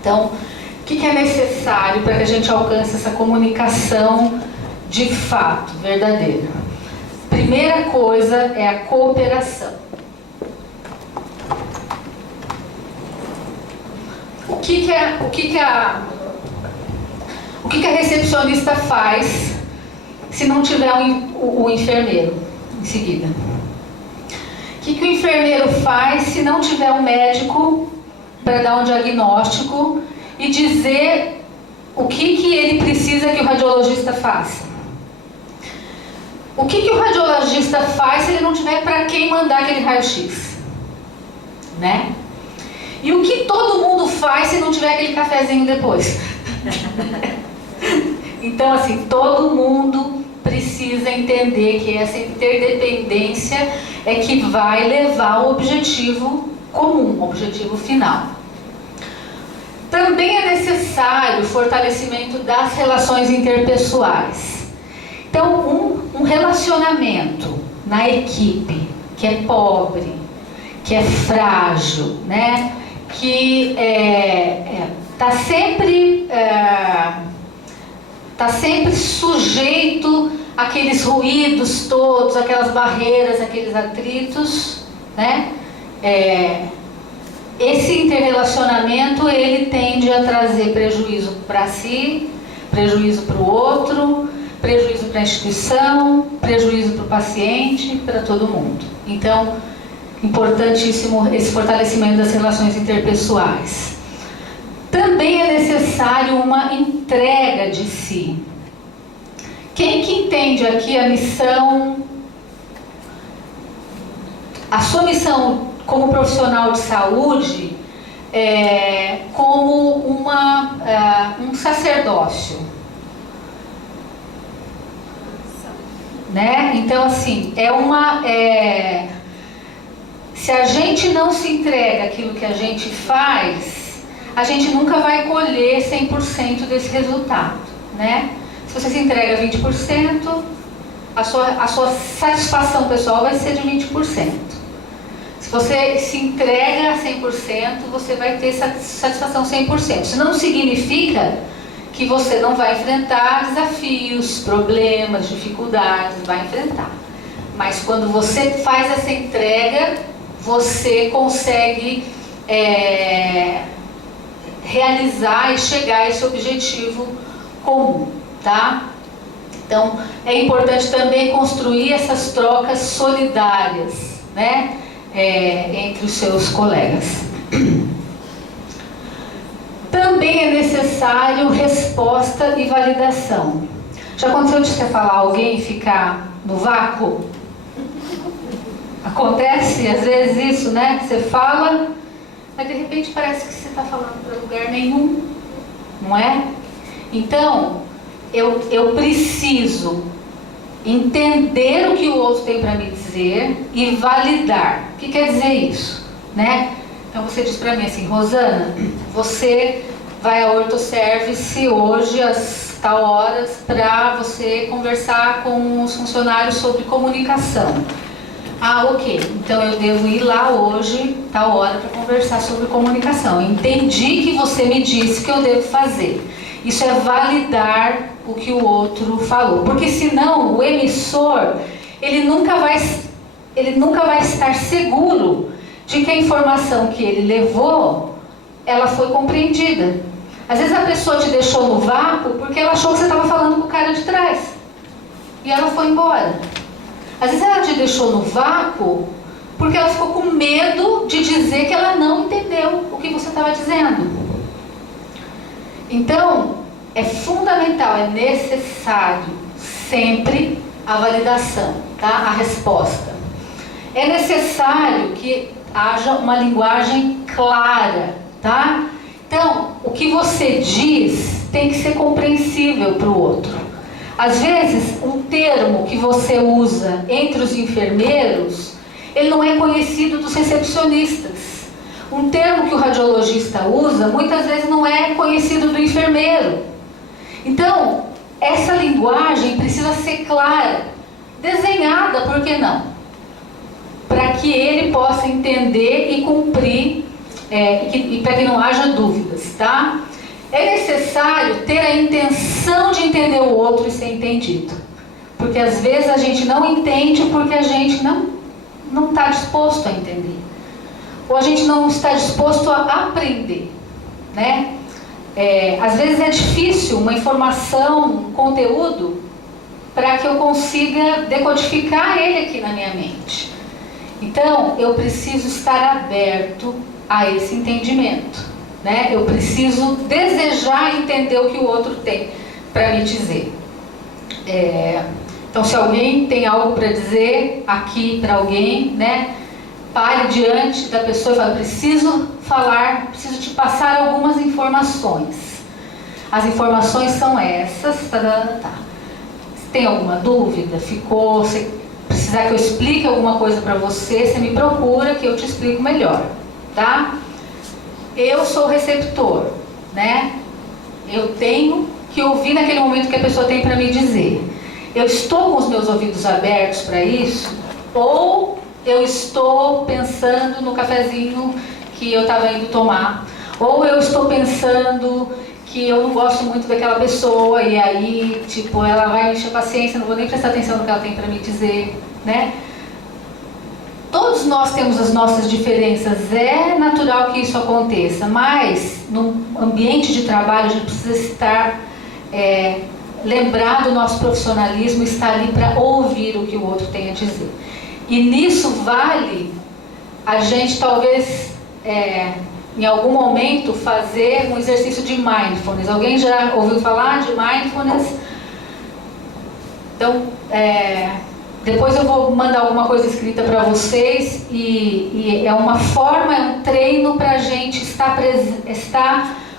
Então, o que é necessário para que a gente alcance essa comunicação de fato, verdadeira? Primeira coisa é a cooperação. O que a recepcionista faz se não tiver o enfermeiro em seguida? O que o enfermeiro faz se não tiver um médico para dar um diagnóstico e dizer o que ele precisa que o radiologista faça? O que o radiologista faz se ele não tiver para quem mandar aquele raio-x? Né? E o que todo mundo faz se não tiver aquele cafezinho depois? Então, assim, todo mundo precisa entender que essa interdependência é que vai levar ao objetivo comum, ao objetivo final. Também é necessário o fortalecimento das relações interpessoais. Então, um relacionamento na equipe que é pobre, que é frágil, né? Que está sempre sujeito àqueles ruídos todos, aquelas barreiras, aqueles atritos, né? Esse interrelacionamento, ele tende a trazer prejuízo para si, prejuízo para o outro, prejuízo para a instituição, prejuízo para o paciente, para todo mundo. Então, importantíssimo esse fortalecimento das relações interpessoais. Também é necessário uma entrega de si. Quem que entende aqui a missão, a sua missão como profissional de saúde, como um sacerdócio? Né? Então, assim, se a gente não se entrega aquilo que a gente faz, a gente nunca vai colher 100% desse resultado, né? Se você se entrega 20%, a sua satisfação pessoal vai ser de 20%. Se você se entrega a 100%, você vai ter satisfação 100%. Isso não significa que você não vai enfrentar desafios, problemas, dificuldades, vai enfrentar. Mas quando você faz essa entrega, você consegue realizar e chegar a esse objetivo comum, tá? Então, é importante também construir essas trocas solidárias, né? Entre os seus colegas. Também é necessário resposta e validação. Já aconteceu de você falar alguém e ficar no vácuo? Acontece às vezes isso, né? Você fala, mas de repente parece que você está falando para lugar nenhum, não é? Então, eu preciso entender o que o outro tem para me dizer e validar. O que quer dizer isso, né? Então você diz para mim assim: Rosana, você vai ao Ortoservice hoje às tal horas para você conversar com os funcionários sobre comunicação. Ah, ok. Então eu devo ir lá hoje, tal hora, para conversar sobre comunicação. Entendi que você me disse que eu devo fazer. Isso é validar o que o outro falou. Porque senão o emissor, ele nunca vai estar seguro de que a informação que ele levou, ela foi compreendida. Às vezes a pessoa te deixou no vácuo porque ela achou que você estava falando com o cara de trás. E ela foi embora. Às vezes ela te deixou no vácuo porque ela ficou com medo de dizer que ela não entendeu o que você estava dizendo. Então, é fundamental, é necessário sempre a validação, tá? A resposta. É necessário que haja uma linguagem clara, tá? Então, o que você diz tem que ser compreensível para o outro. Às vezes, um termo que você usa entre os enfermeiros, ele não é conhecido dos recepcionistas. Um termo que o radiologista usa, muitas vezes não é conhecido do enfermeiro. Então, essa linguagem precisa ser clara, desenhada, por que não? Para que ele possa entender e cumprir, e para que não haja dúvidas, tá? É necessário ter a intenção de entender o outro e ser entendido. Porque às vezes a gente não entende porque a gente não está disposto a entender. Ou a gente não está disposto a aprender, né? Às vezes é difícil uma informação, um conteúdo, para que eu consiga decodificar ele aqui na minha mente. Então, eu preciso estar aberto a esse entendimento, né? Eu preciso desejar entender o que o outro tem para me dizer. Então, se alguém tem algo para dizer aqui para alguém, né? Pare diante da pessoa e fale: preciso falar, preciso te passar algumas informações. As informações são essas. Se tem alguma dúvida, se precisar que eu explique alguma coisa para você, você me procura que eu te explico melhor, tá? Eu sou o receptor, né? Eu tenho que ouvir naquele momento que a pessoa tem para me dizer. Eu estou com os meus ouvidos abertos para isso? Ou eu estou pensando no cafezinho que eu estava indo tomar? Ou eu estou pensando que eu não gosto muito daquela pessoa e aí, tipo, ela vai me encher paciência, não vou nem prestar atenção no que ela tem para me dizer, né? Todos nós temos as nossas diferenças, é natural que isso aconteça, mas no ambiente de trabalho a gente precisa estar lembrar do nosso profissionalismo, estar ali para ouvir o que o outro tem a dizer. E nisso vale a gente talvez em algum momento fazer um exercício de mindfulness. Alguém já ouviu falar de mindfulness? Então, depois eu vou mandar alguma coisa escrita para vocês e é uma forma, é um treino para a gente estar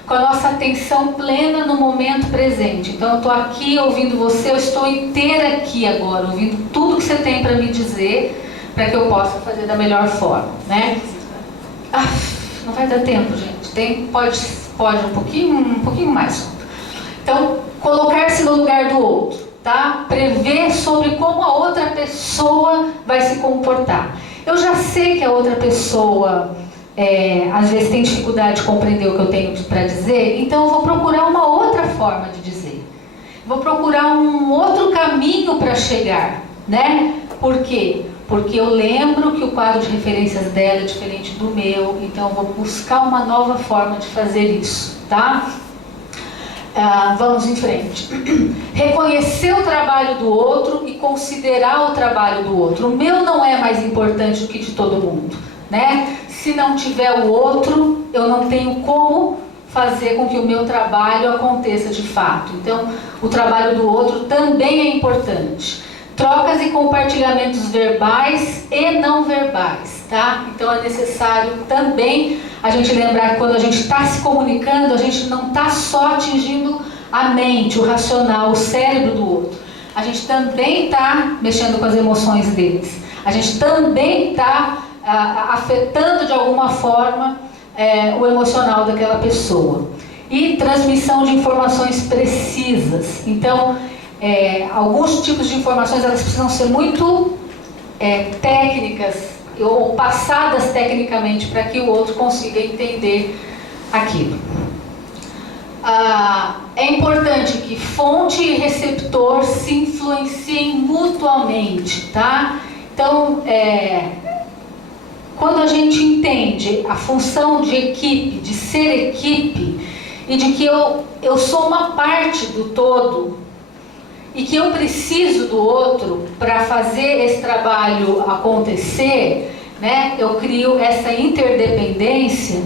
com a nossa atenção plena no momento presente. Então eu estou aqui ouvindo você, eu estou inteira aqui agora, ouvindo tudo que você tem para me dizer, para que eu possa fazer da melhor forma, né? Não vai dar tempo, gente. Pode um pouquinho mais. Então, colocar-se no lugar do outro, tá? Prever sobre como a outra pessoa vai se comportar. Eu já sei que a outra pessoa às vezes tem dificuldade de compreender o que eu tenho para dizer, então eu vou procurar uma outra forma de dizer. Vou procurar um outro caminho para chegar, né? Por quê? Porque eu lembro que o quadro de referências dela é diferente do meu, então eu vou buscar uma nova forma de fazer isso, tá? Vamos em frente. Reconhecer o trabalho do outro e considerar o trabalho do outro. O meu não é mais importante do que de todo mundo, né? Se não tiver o outro, eu não tenho como fazer com que o meu trabalho aconteça de fato. Então, o trabalho do outro também é importante. Trocas e compartilhamentos verbais e não verbais, tá? Então é necessário também a gente lembrar que quando a gente está se comunicando, a gente não está só atingindo a mente, o racional, o cérebro do outro. A gente também está mexendo com as emoções deles. A gente também está afetando de alguma forma o emocional daquela pessoa. E transmissão de informações precisas. Então, alguns tipos de informações elas precisam ser muito técnicas ou passadas tecnicamente para que o outro consiga entender aquilo. É importante que fonte e receptor se influenciem mutuamente, tá? Então, quando a gente entende a função de equipe, de ser equipe, e de que eu sou uma parte do todo, e que eu preciso do outro para fazer esse trabalho acontecer, né? Eu crio essa interdependência,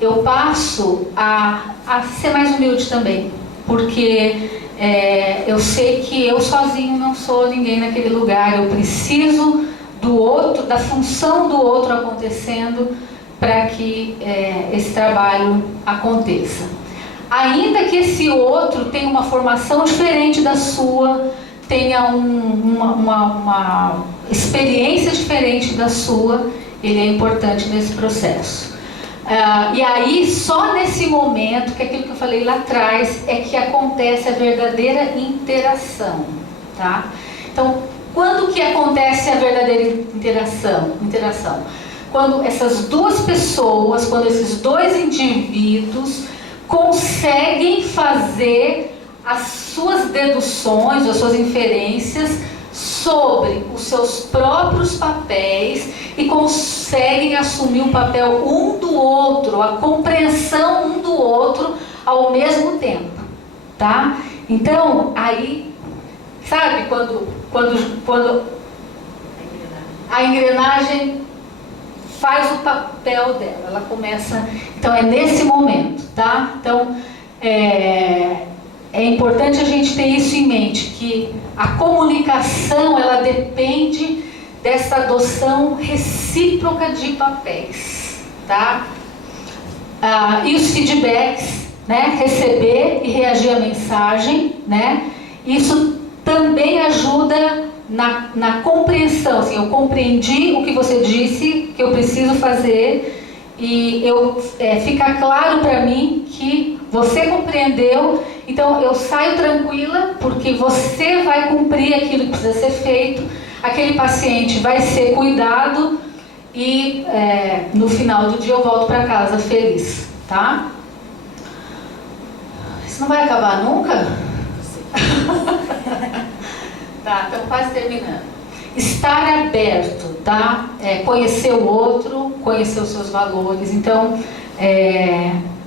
eu passo a ser mais humilde também, porque eu sei que eu sozinho não sou ninguém naquele lugar, eu preciso do outro, da função do outro acontecendo para que esse trabalho aconteça. Ainda que esse outro tenha uma formação diferente da sua, tenha uma experiência diferente da sua, ele é importante nesse processo. E aí, só nesse momento, que é aquilo que eu falei lá atrás, é que acontece a verdadeira interação, tá? Então, quando que acontece a verdadeira interação? Quando essas duas pessoas, quando esses dois indivíduos conseguem fazer as suas deduções, as suas inferências sobre os seus próprios papéis e conseguem assumir o papel um do outro, a compreensão um do outro ao mesmo tempo, tá? Então, aí, sabe quando a engrenagem faz o papel dela, ela começa. Então é nesse momento, tá? Então é importante a gente ter isso em mente, que a comunicação ela depende dessa adoção recíproca de papéis, tá? E os feedbacks, né? Receber e reagir à mensagem, né? Isso também ajuda na compreensão, assim, eu compreendi o que você disse, que eu preciso fazer, e fica claro para mim que você compreendeu, então eu saio tranquila, porque você vai cumprir aquilo que precisa ser feito, aquele paciente vai ser cuidado, e no final do dia eu volto para casa feliz, tá? Isso não vai acabar nunca? Tá, então quase terminando. Estar aberto, tá? Conhecer o outro, conhecer os seus valores. Então,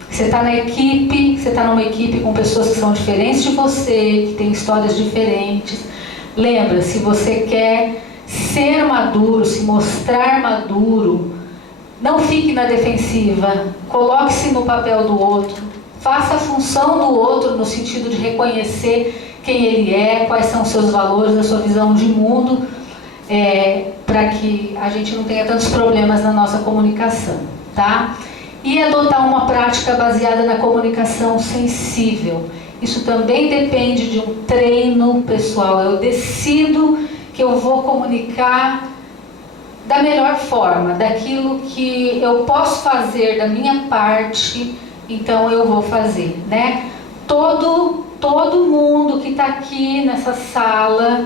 você está na equipe, você está numa equipe com pessoas que são diferentes de você, que têm histórias diferentes. Lembra, se você quer ser maduro, se mostrar maduro, não fique na defensiva, coloque-se no papel do outro, faça a função do outro no sentido de reconhecer quem ele é, quais são os seus valores, a sua visão de mundo, para que a gente não tenha tantos problemas na nossa comunicação, tá? E adotar uma prática baseada na comunicação sensível. Isso também depende de um treino pessoal. Eu decido que eu vou comunicar da melhor forma, daquilo que eu posso fazer da minha parte, então eu vou fazer, né? Todo mundo que está aqui nessa sala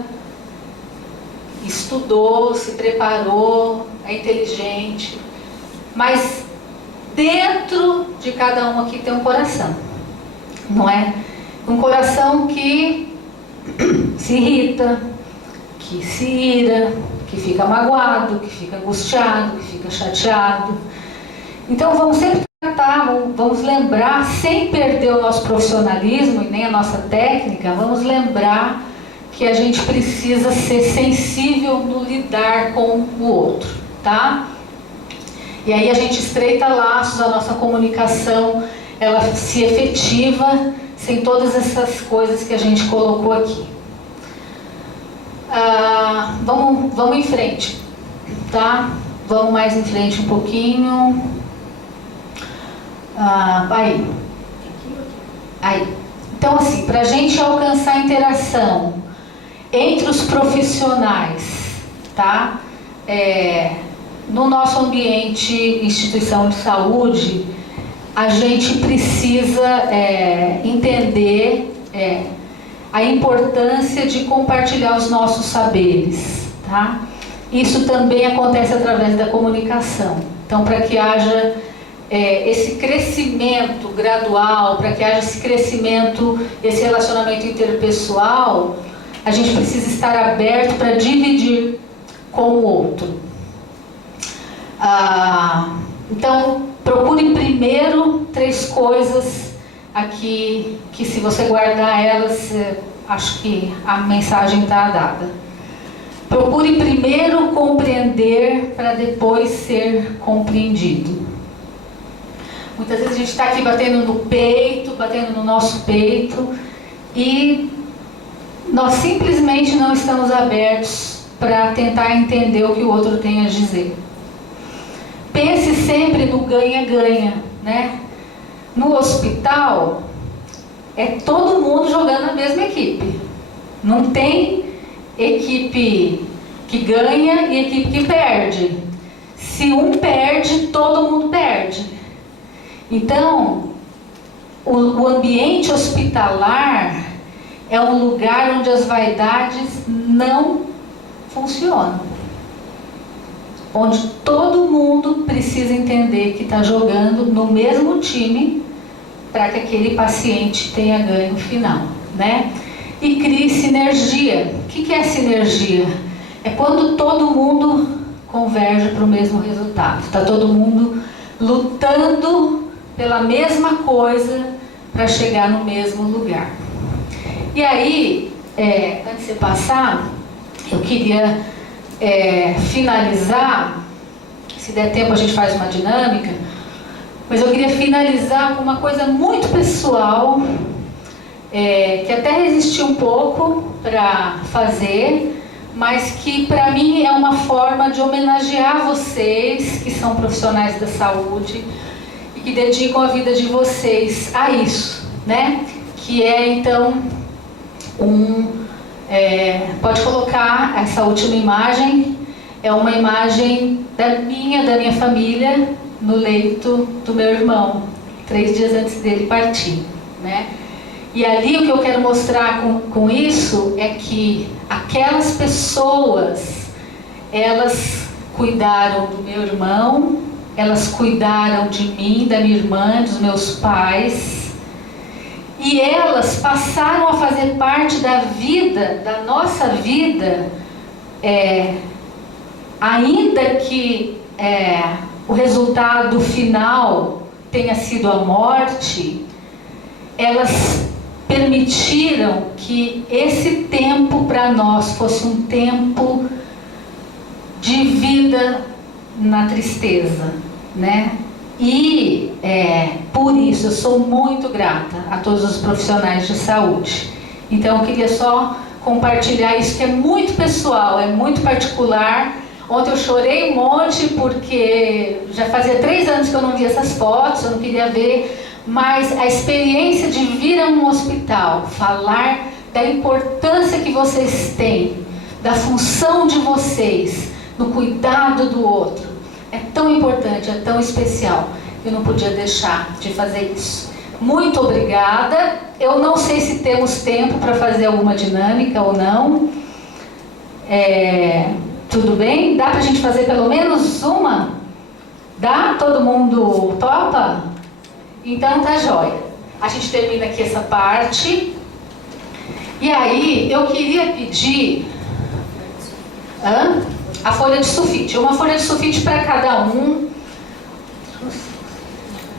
estudou, se preparou, é inteligente, mas dentro de cada um aqui tem um coração, não é? Um coração que se irrita, que se ira, que fica magoado, que fica angustiado, que fica chateado. Então vamos sempre tratar, vamos lembrar, sem perder o nosso profissionalismo e nem a nossa técnica, vamos lembrar que a gente precisa ser sensível no lidar com o outro, tá? E aí a gente estreita laços, a nossa comunicação, ela se efetiva sem todas essas coisas que a gente colocou aqui. Vamos em frente, tá? Vamos mais em frente um pouquinho. Aí. Então, assim, para a gente alcançar a interação entre os profissionais, tá? No nosso ambiente, instituição de saúde, a gente precisa entender a importância de compartilhar os nossos saberes, tá? Isso também acontece através da comunicação. Então, para que haja esse crescimento gradual, para que haja esse crescimento, esse relacionamento interpessoal, a gente precisa estar aberto para dividir com o outro. Então, procure primeiro 3 coisas aqui, que se você guardar elas, acho que a mensagem está dada. Procure primeiro compreender para depois ser compreendido. Muitas vezes a gente está aqui batendo no peito, batendo no nosso peito, e nós simplesmente não estamos abertos para tentar entender o que o outro tem a dizer. Pense sempre no ganha-ganha, né? No hospital, é todo mundo jogando na mesma equipe. Não tem equipe que ganha e equipe que perde. Se um perde, todo mundo perde. Então, o ambiente hospitalar é um lugar onde as vaidades não funcionam. Onde todo mundo precisa entender que está jogando no mesmo time para que aquele paciente tenha ganho final, né? E crie sinergia. O que é sinergia? É quando todo mundo converge para o mesmo resultado. Está todo mundo lutando pela mesma coisa para chegar no mesmo lugar. E aí, antes de você passar, eu queria finalizar, se der tempo a gente faz uma dinâmica, mas eu queria finalizar com uma coisa muito pessoal, que até resisti um pouco para fazer, mas que para mim é uma forma de homenagear vocês que são profissionais da saúde e que dedicam a vida de vocês a isso, né? Que é então pode colocar essa última imagem, é uma imagem da minha família no leito do meu irmão, 3 dias antes dele partir, né? E ali o que eu quero mostrar com isso é que aquelas pessoas, elas cuidaram do meu irmão, elas cuidaram de mim, da minha irmã, dos meus pais, e elas passaram a fazer parte da vida, da nossa vida, ainda que o resultado final tenha sido a morte, elas permitiram que esse tempo para nós fosse um tempo de vida na tristeza, né? E por isso eu sou muito grata a todos os profissionais de saúde. Então eu queria só compartilhar isso, que é muito pessoal, é muito particular. Ontem eu chorei um monte porque já fazia 3 anos que eu não via essas fotos, eu não queria ver. Mas a experiência de vir a um hospital, falar da importância que vocês têm, da função de vocês no cuidado do outro, é tão importante, é tão especial. Eu não podia deixar de fazer isso. Muito obrigada. Eu não sei se temos tempo para fazer alguma dinâmica ou não. Tudo bem? Dá pra gente fazer pelo menos uma? Dá? Todo mundo topa? Então tá jóia. A gente termina aqui essa parte. E aí, eu queria pedir a folha de sulfite. Uma folha de sulfite para cada um.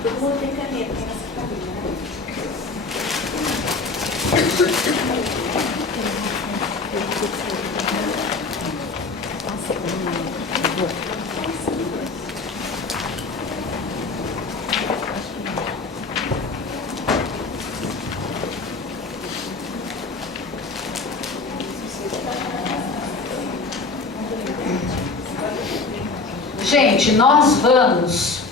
Todo mundo tem caneta nessa cabine, Gente, nós vamos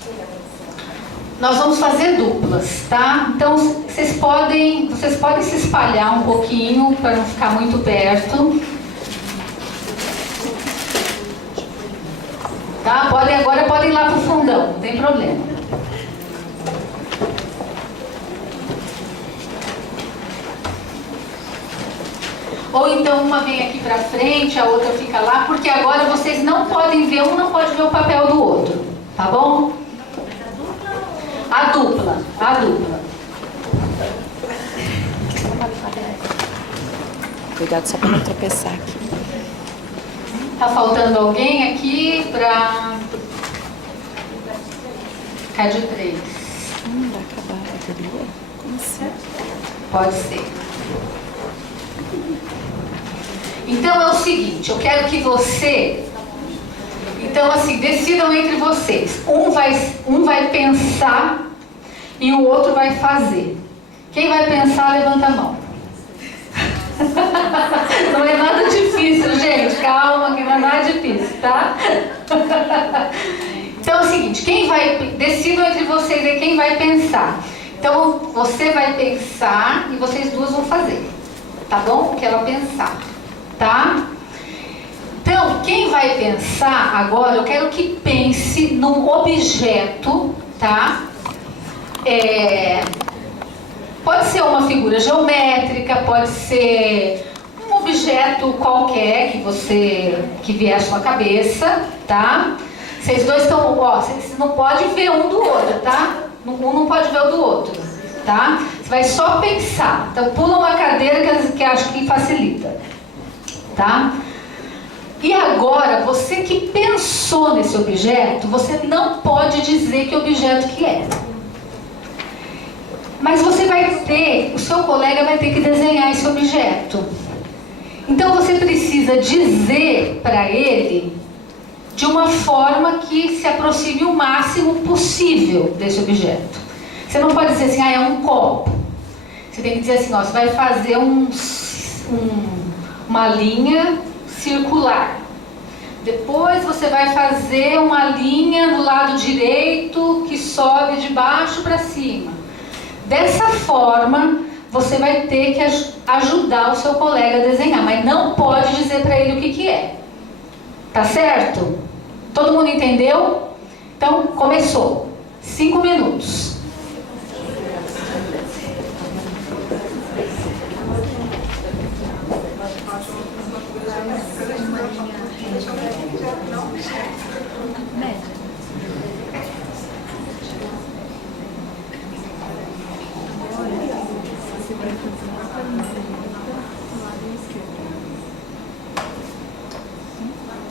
fazer duplas, tá? Então vocês podem se espalhar um pouquinho para não ficar muito perto. Tá? Agora podem ir lá pro fundão, não tem problema. Ou então uma vem aqui pra frente, a outra fica lá, porque agora vocês não podem ver, um não pode ver o papel do outro, tá bom? A dupla. Cuidado só para não tropeçar aqui. Tá faltando alguém aqui pra ficar de 3? Vai acabar a bateria? Como assim? Pode ser. Então é o seguinte, eu quero que você... Então assim, decidam entre vocês. Um vai pensar e o outro vai fazer. Quem vai pensar, levanta a mão. Não é nada difícil, gente. Calma, que não é nada difícil, tá? Então é o seguinte, decidam entre vocês aí quem vai pensar. Então você vai pensar e vocês duas vão fazer. Tá bom? Porque ela pensar. Tá? Então, quem vai pensar agora, eu quero que pense num objeto, tá? Pode ser uma figura geométrica, pode ser um objeto qualquer que vier à sua cabeça, tá? Vocês dois estão, vocês não podem ver um do outro, tá? Um não pode ver o do outro, tá? Você vai só pensar. Então, pula uma cadeira que acho que facilita, tá? E agora, você que pensou nesse objeto, você não pode dizer que objeto que é. Mas o seu colega vai ter que desenhar esse objeto. Então você precisa dizer para ele de uma forma que se aproxime o máximo possível desse objeto. Você não pode dizer assim, é um copo. Você tem que dizer assim, você vai fazer uma linha circular. Depois você vai fazer uma linha do lado direito que sobe de baixo para cima. Dessa forma, você vai ter que ajudar o seu colega a desenhar, mas não pode dizer para ele o que é. Tá certo? Todo mundo entendeu? Então, começou. 5 minutos.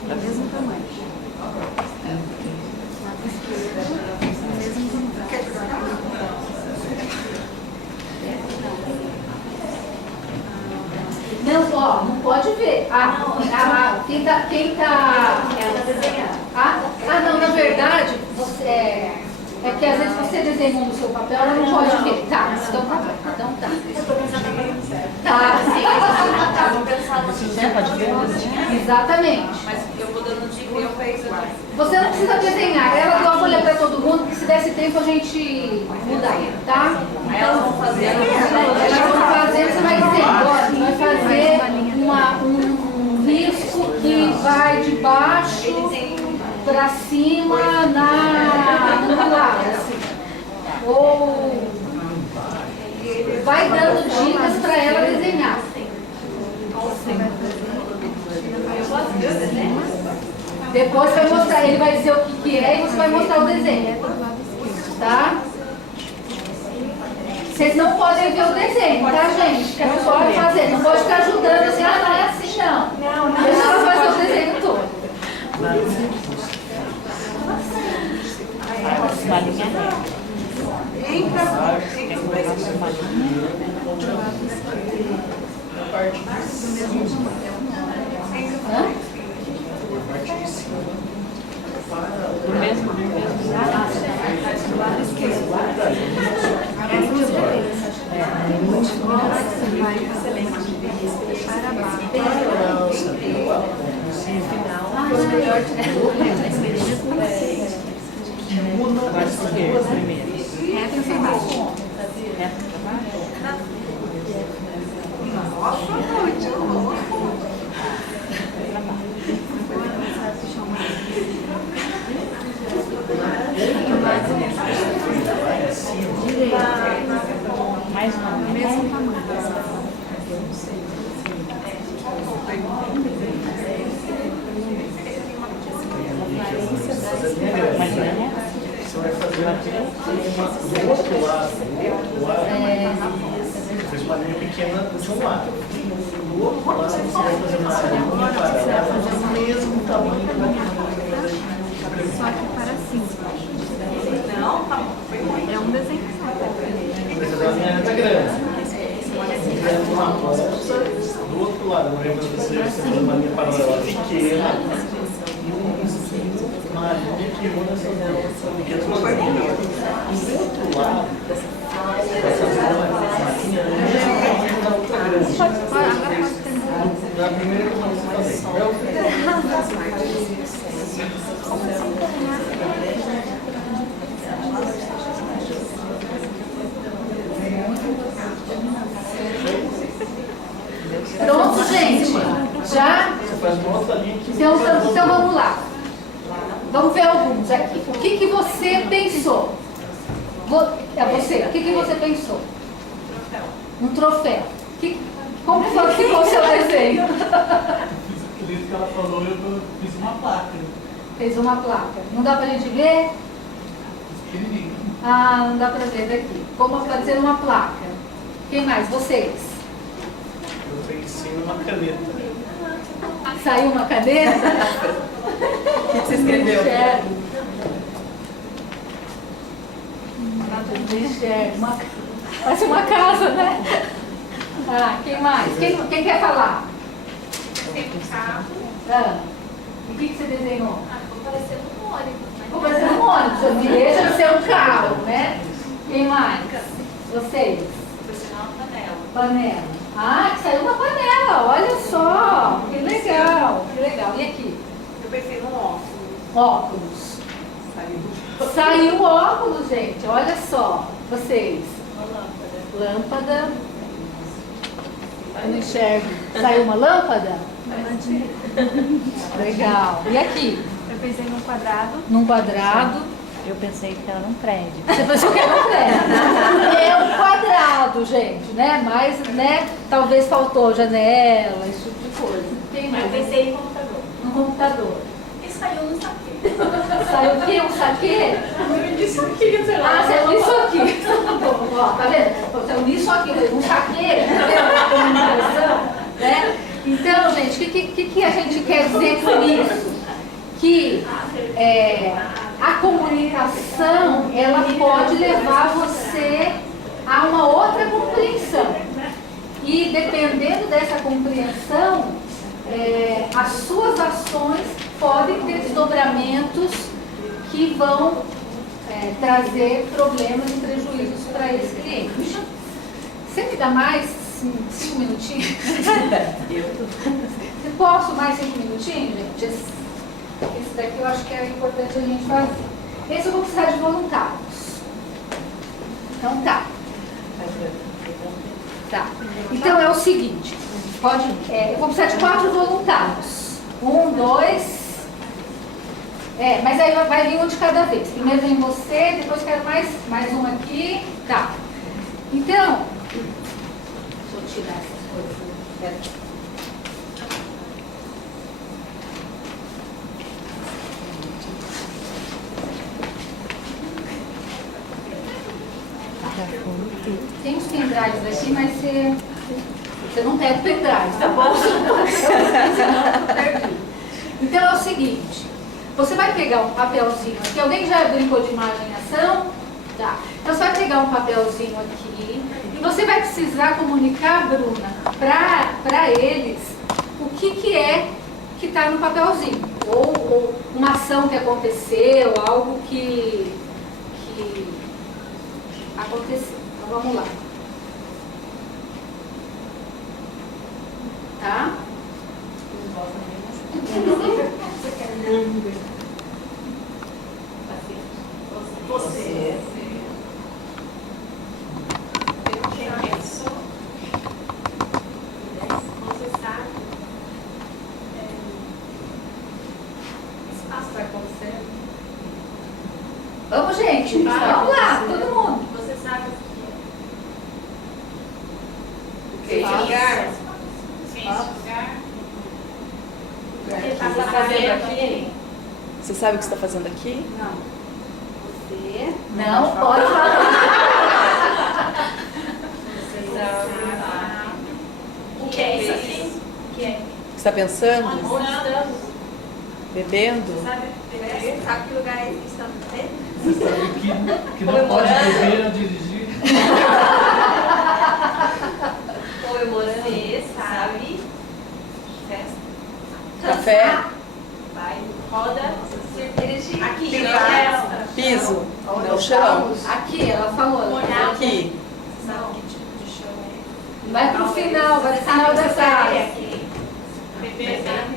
Do mesmo tamanho. Não pode ver. Quem tá não, na verdade, é que às vezes você desenhou no seu papel, ela não pode ver. Tá, então tá. Eu tô pensando bem certo. Tá. Vou pensar no que pode ver. Exatamente. Mas eu vou dando dica e eu penso. Você não precisa desenhar. Ela deu uma folha para todo mundo, porque se desse tempo a gente mudar, tá? Aí elas vão fazer. Elas vão fazer, você vai dizer, agora, você vai fazer um risco que vai de baixo para cima no lado, assim. Ou vai dando dicas para ela desenhar. Depois vai mostrar, ele vai dizer o que é e você vai mostrar o desenho. Tá? Vocês não podem ver o desenho, tá, gente? Que não pode fazer, não pode ficar ajudando assim, ah, não é assim, não. Deixa ela fazer o desenho todo. Do lado esquerdo. Mais uma, mesmo tamanho. Você vai fazer do outro lado, fez uma linha pequena de um lado. Do outro lado você vai fazer uma linha paralela, o mesmo tamanho da Só que para cima. Não, tá bom. É um desenho só. Precisa da linha reta grande. Uma bolsa do outro lado, não lembra você fazer uma linha paralela pequena e uma linha que une essas pequenas coisinhas. Do outro lado, essa linha da outra grande. Na primeira que você fazer. Pronto, gente? Já? Você faz uma outra linha que Então vamos lá. Vamos ver alguns aqui. O que você pensou? É você. O que você pensou? Um troféu. Como foi que ficou o seu desenho? Do jeito que ela falou, eu fiz uma placa. Fez uma placa. Não dá pra gente ver? Pequenininho. Ah, não dá pra ver daqui. Como fazer uma placa? Quem mais? Vocês? eu pensei numa caneta. Saiu uma caneta? O que você escreveu? Parece uma casa, né? Ah, quem mais? Quem quer falar? Tem um carro. Ah, e o que você desenhou? Ficou parecendo um ônibus. Ficou parecendo um ônibus, deixa de ser um carro, né? Quem mais? Vocês? Parecendo uma panela. Panela. Ah, que saiu uma panela, olha só. Que legal, que legal. E aqui? Eu pensei no óculos. Óculos. Saiu óculos, gente, olha só. Vocês? Uma lâmpada. Lâmpada. Eu não enxergo. Saiu uma lâmpada? Legal. E aqui? Eu pensei num quadrado. Num quadrado. Eu pensei que era num prédio. Você pensou que era um prédio. É um quadrado, gente, né? Mas, né? Talvez faltou janela, esse tipo de coisa. Quem mais? Eu pensei em computador. No computador. E saiu no saquê. Saiu o quê? Um saquê? Isso aqui, sei lá. Ah, saiu nisso aqui. Ó, tá vendo? Saiu nisso aqui, um saquê, entendeu? A comunicação, né? Então, gente, o que a gente quer dizer com isso? Que a comunicação, ela pode levar você a uma outra compreensão. E dependendo dessa compreensão, as suas ações podem ter desdobramentos que vão trazer problemas e prejuízos para esse cliente. Você me dá mais 5 minutinhos? Posso mais 5 minutinhos, gente? Esse daqui eu acho que é importante a gente fazer. Esse eu vou precisar de voluntários. Então tá. Tá. Então é o seguinte, eu vou precisar de 4 voluntários. 1, 2. Mas aí vai vir um de cada vez. Primeiro vem você, depois quero mais um aqui. Tá. Então, deixa eu tirar essas coisas. Pera. pendrives aqui, mas você não pega pendrive, tá bom? Então é o seguinte, você vai pegar um papelzinho aqui, alguém já brincou de imaginação? Tá. Então você vai pegar um papelzinho aqui e você vai precisar comunicar, Bruna, para eles o que é que está no papelzinho. Ou uma ação que aconteceu, algo que aconteceu. Então vamos lá. Tá? Você. Você sabe. Espaço vai acontecer. Vamos, gente. Vamos lá, todo mundo. Você sabe O que? lugar? Sim, lugar. O que está fazendo aqui? Você sabe o que você está fazendo aqui? Não. Você. Não, pode falar. Você sabe. O que é isso aqui? O que é? Você está pensando? Onde estamos? Bebendo? Sabe que lugar é esse? Estamos bebendo? Você sabe que não pode beber ou dirigir. Comemorando. Você sabe. Festa. Café? Vai, roda, dirigir. Aqui, Festa. Piso? No chão? Aqui, ela falou. Molhado. Aqui. Sabe que tipo de show é? Vai pro final, vai pro final da sala. Aqui. Bebê, sabe?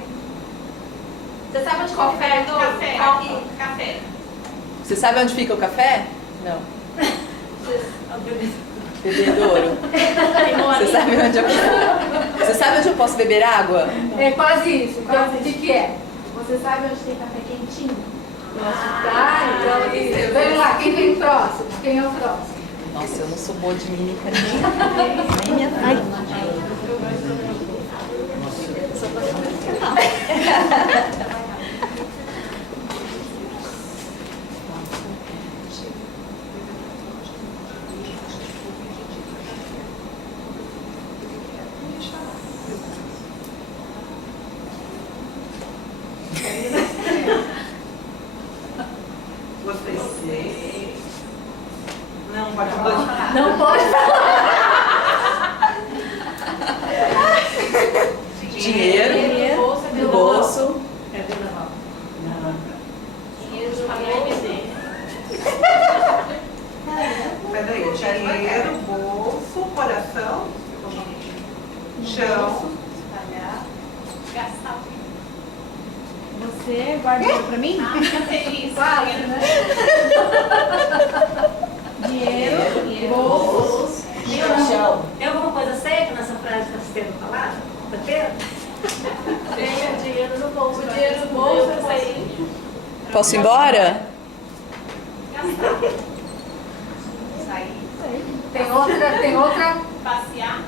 Você sabe onde café do café? Aqui. Café. Você sabe onde fica o café? Não. Bebedouro. Você sabe onde Você sabe onde eu posso beber água? É quase isso. Então, o que é? Você sabe onde tem café quentinho? Tá, então isso. Vamos lá, quem vem próximo? Quem é o próximo? Nossa, eu não sou boa de mímica nem minha. Ai. Você não pode falar. Não pode falar. Dinheiro no bolso. Dinheiro de pagar e beber. Peraí, dinheiro, bolso, coração, chão. Pagar. Gastar. Você guarda isso pra mim? Feliz. Quase, né? Dinheiro, bolso. Chão. Tem alguma coisa seca nessa frase que está sendo falada? Tá tendo? Tem o dinheiro no bolso. O dinheiro no bolso é sair. Posso ir embora? Gastar. Sair. Tem outra. Passear.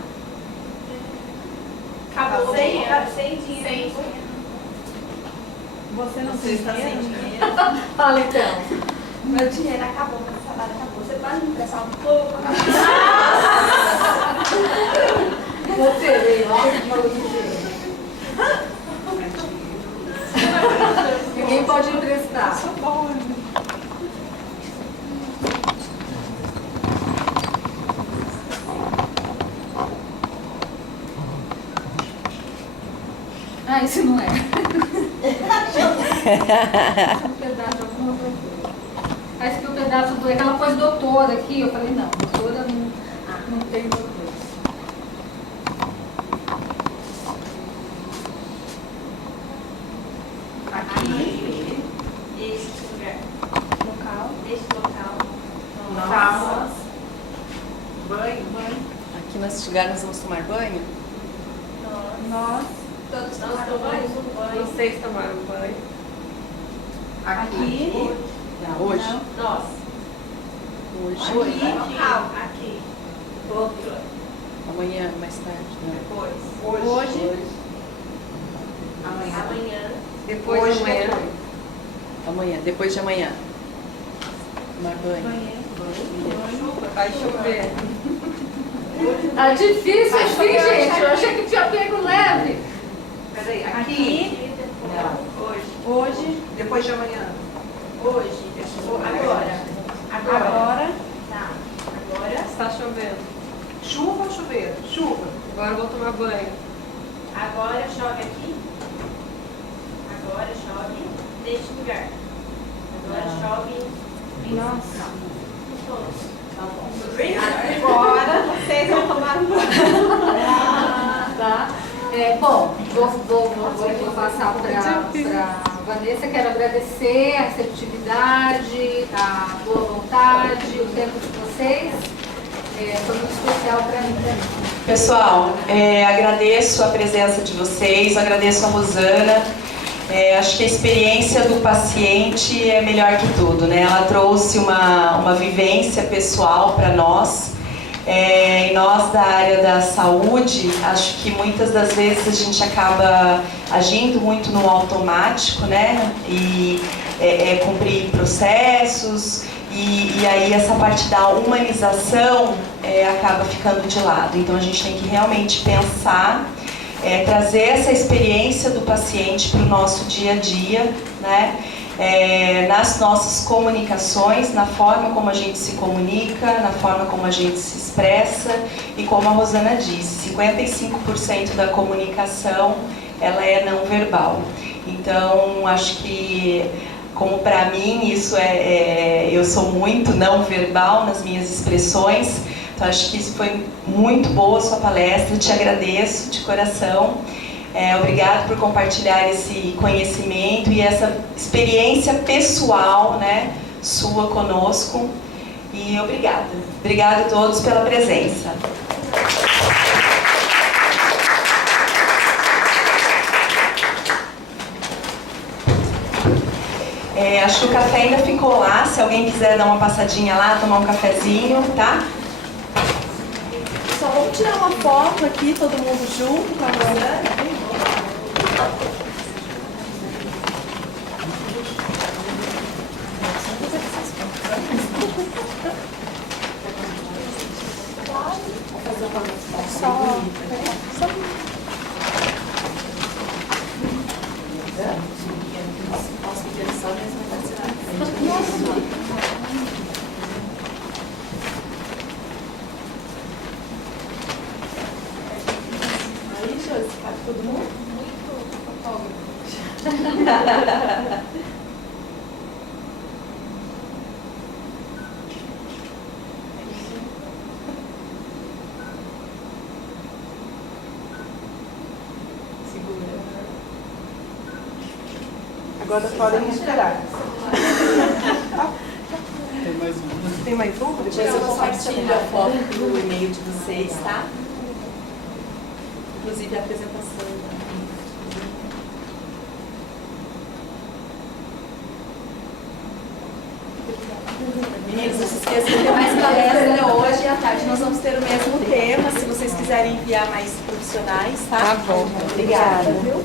Acabou. Sem dinheiro. Sem dinheiro. Você não Você tem está sem dinheiro? dinheiro. Fala então. Meu dinheiro acabou, meu salário acabou. Você pode me emprestar um pouco? Você veio, olha que falou de dinheiro. Ninguém pode emprestar. Ah, isso não é. Um pedaço de alguma outra coisa. Ah, esse aqui é um pedaço do. Aquela coisa doutora aqui. Eu falei, não, doutora não tem doutora. Aqui. Este lugar. Local. Este local. Nós. Banho. Aqui nesse lugar nós vamos tomar banho? Nós. Todos tomaram banho? Vocês tomaram banho. Aqui. Não, hoje. Nós. Hoje. Local. Aqui. Outro. Amanhã, mais tarde. Não. Depois. Hoje. Amanhã. Depois de amanhã. Amanhã, depois de amanhã. Tomar banho. Banheiro. Vai chover. Tá difícil assim, gente. Eu achei que tinha pego leve. Peraí, aqui. Hoje. Depois de amanhã. Hoje. Agora. Agora. Tá. Agora. Está chovendo. Chuva ou chuveiro? Chuva. Agora eu vou tomar banho. Agora chove aqui. Agora chove neste lugar. Agora chove em Nossa. Agora vocês vão tomar banho. Tá? Bom, vou passar para Vanessa. Quero agradecer a receptividade, a boa vontade, o tempo de vocês. Foi muito especial para mim também. Pessoal, agradeço a presença de vocês, agradeço a Rosana. Acho que a experiência do paciente é melhor que tudo, né? Ela trouxe uma vivência pessoal para nós. E nós da área da saúde, acho que muitas das vezes a gente acaba agindo muito no automático, né? E cumprir processos, e aí essa parte da humanização acaba ficando de lado. Então a gente tem que realmente pensar, trazer essa experiência do paciente para o nosso dia a dia, né? Nas nossas comunicações, na forma como a gente se comunica, na forma como a gente se expressa, e como a Rosana disse, 55% da comunicação ela é não verbal. Então acho que, como para mim isso eu sou muito não verbal nas minhas expressões, então acho que isso foi muito boa a sua palestra, te agradeço de coração. Obrigado por compartilhar esse conhecimento e essa experiência pessoal, né, sua conosco. E obrigada. Obrigada a todos pela presença. Acho que o café ainda ficou lá, se alguém quiser dar uma passadinha lá, tomar um cafezinho, tá? Só vamos tirar uma foto aqui, todo mundo junto com a Rosana. Aí, Josi, cabe todo mundo? Muito fotógrafo. Agora podem respirar. Tem mais um. Tem mais um? Depois eu compartilho a foto do e-mail de vocês, tá? Inclusive a apresentação. Meninos, não se esqueçam que tem mais palestra hoje e à tarde nós vamos ter o mesmo tema. Se vocês quiserem enviar mais profissionais, tá? Tá bom. Obrigada, viu?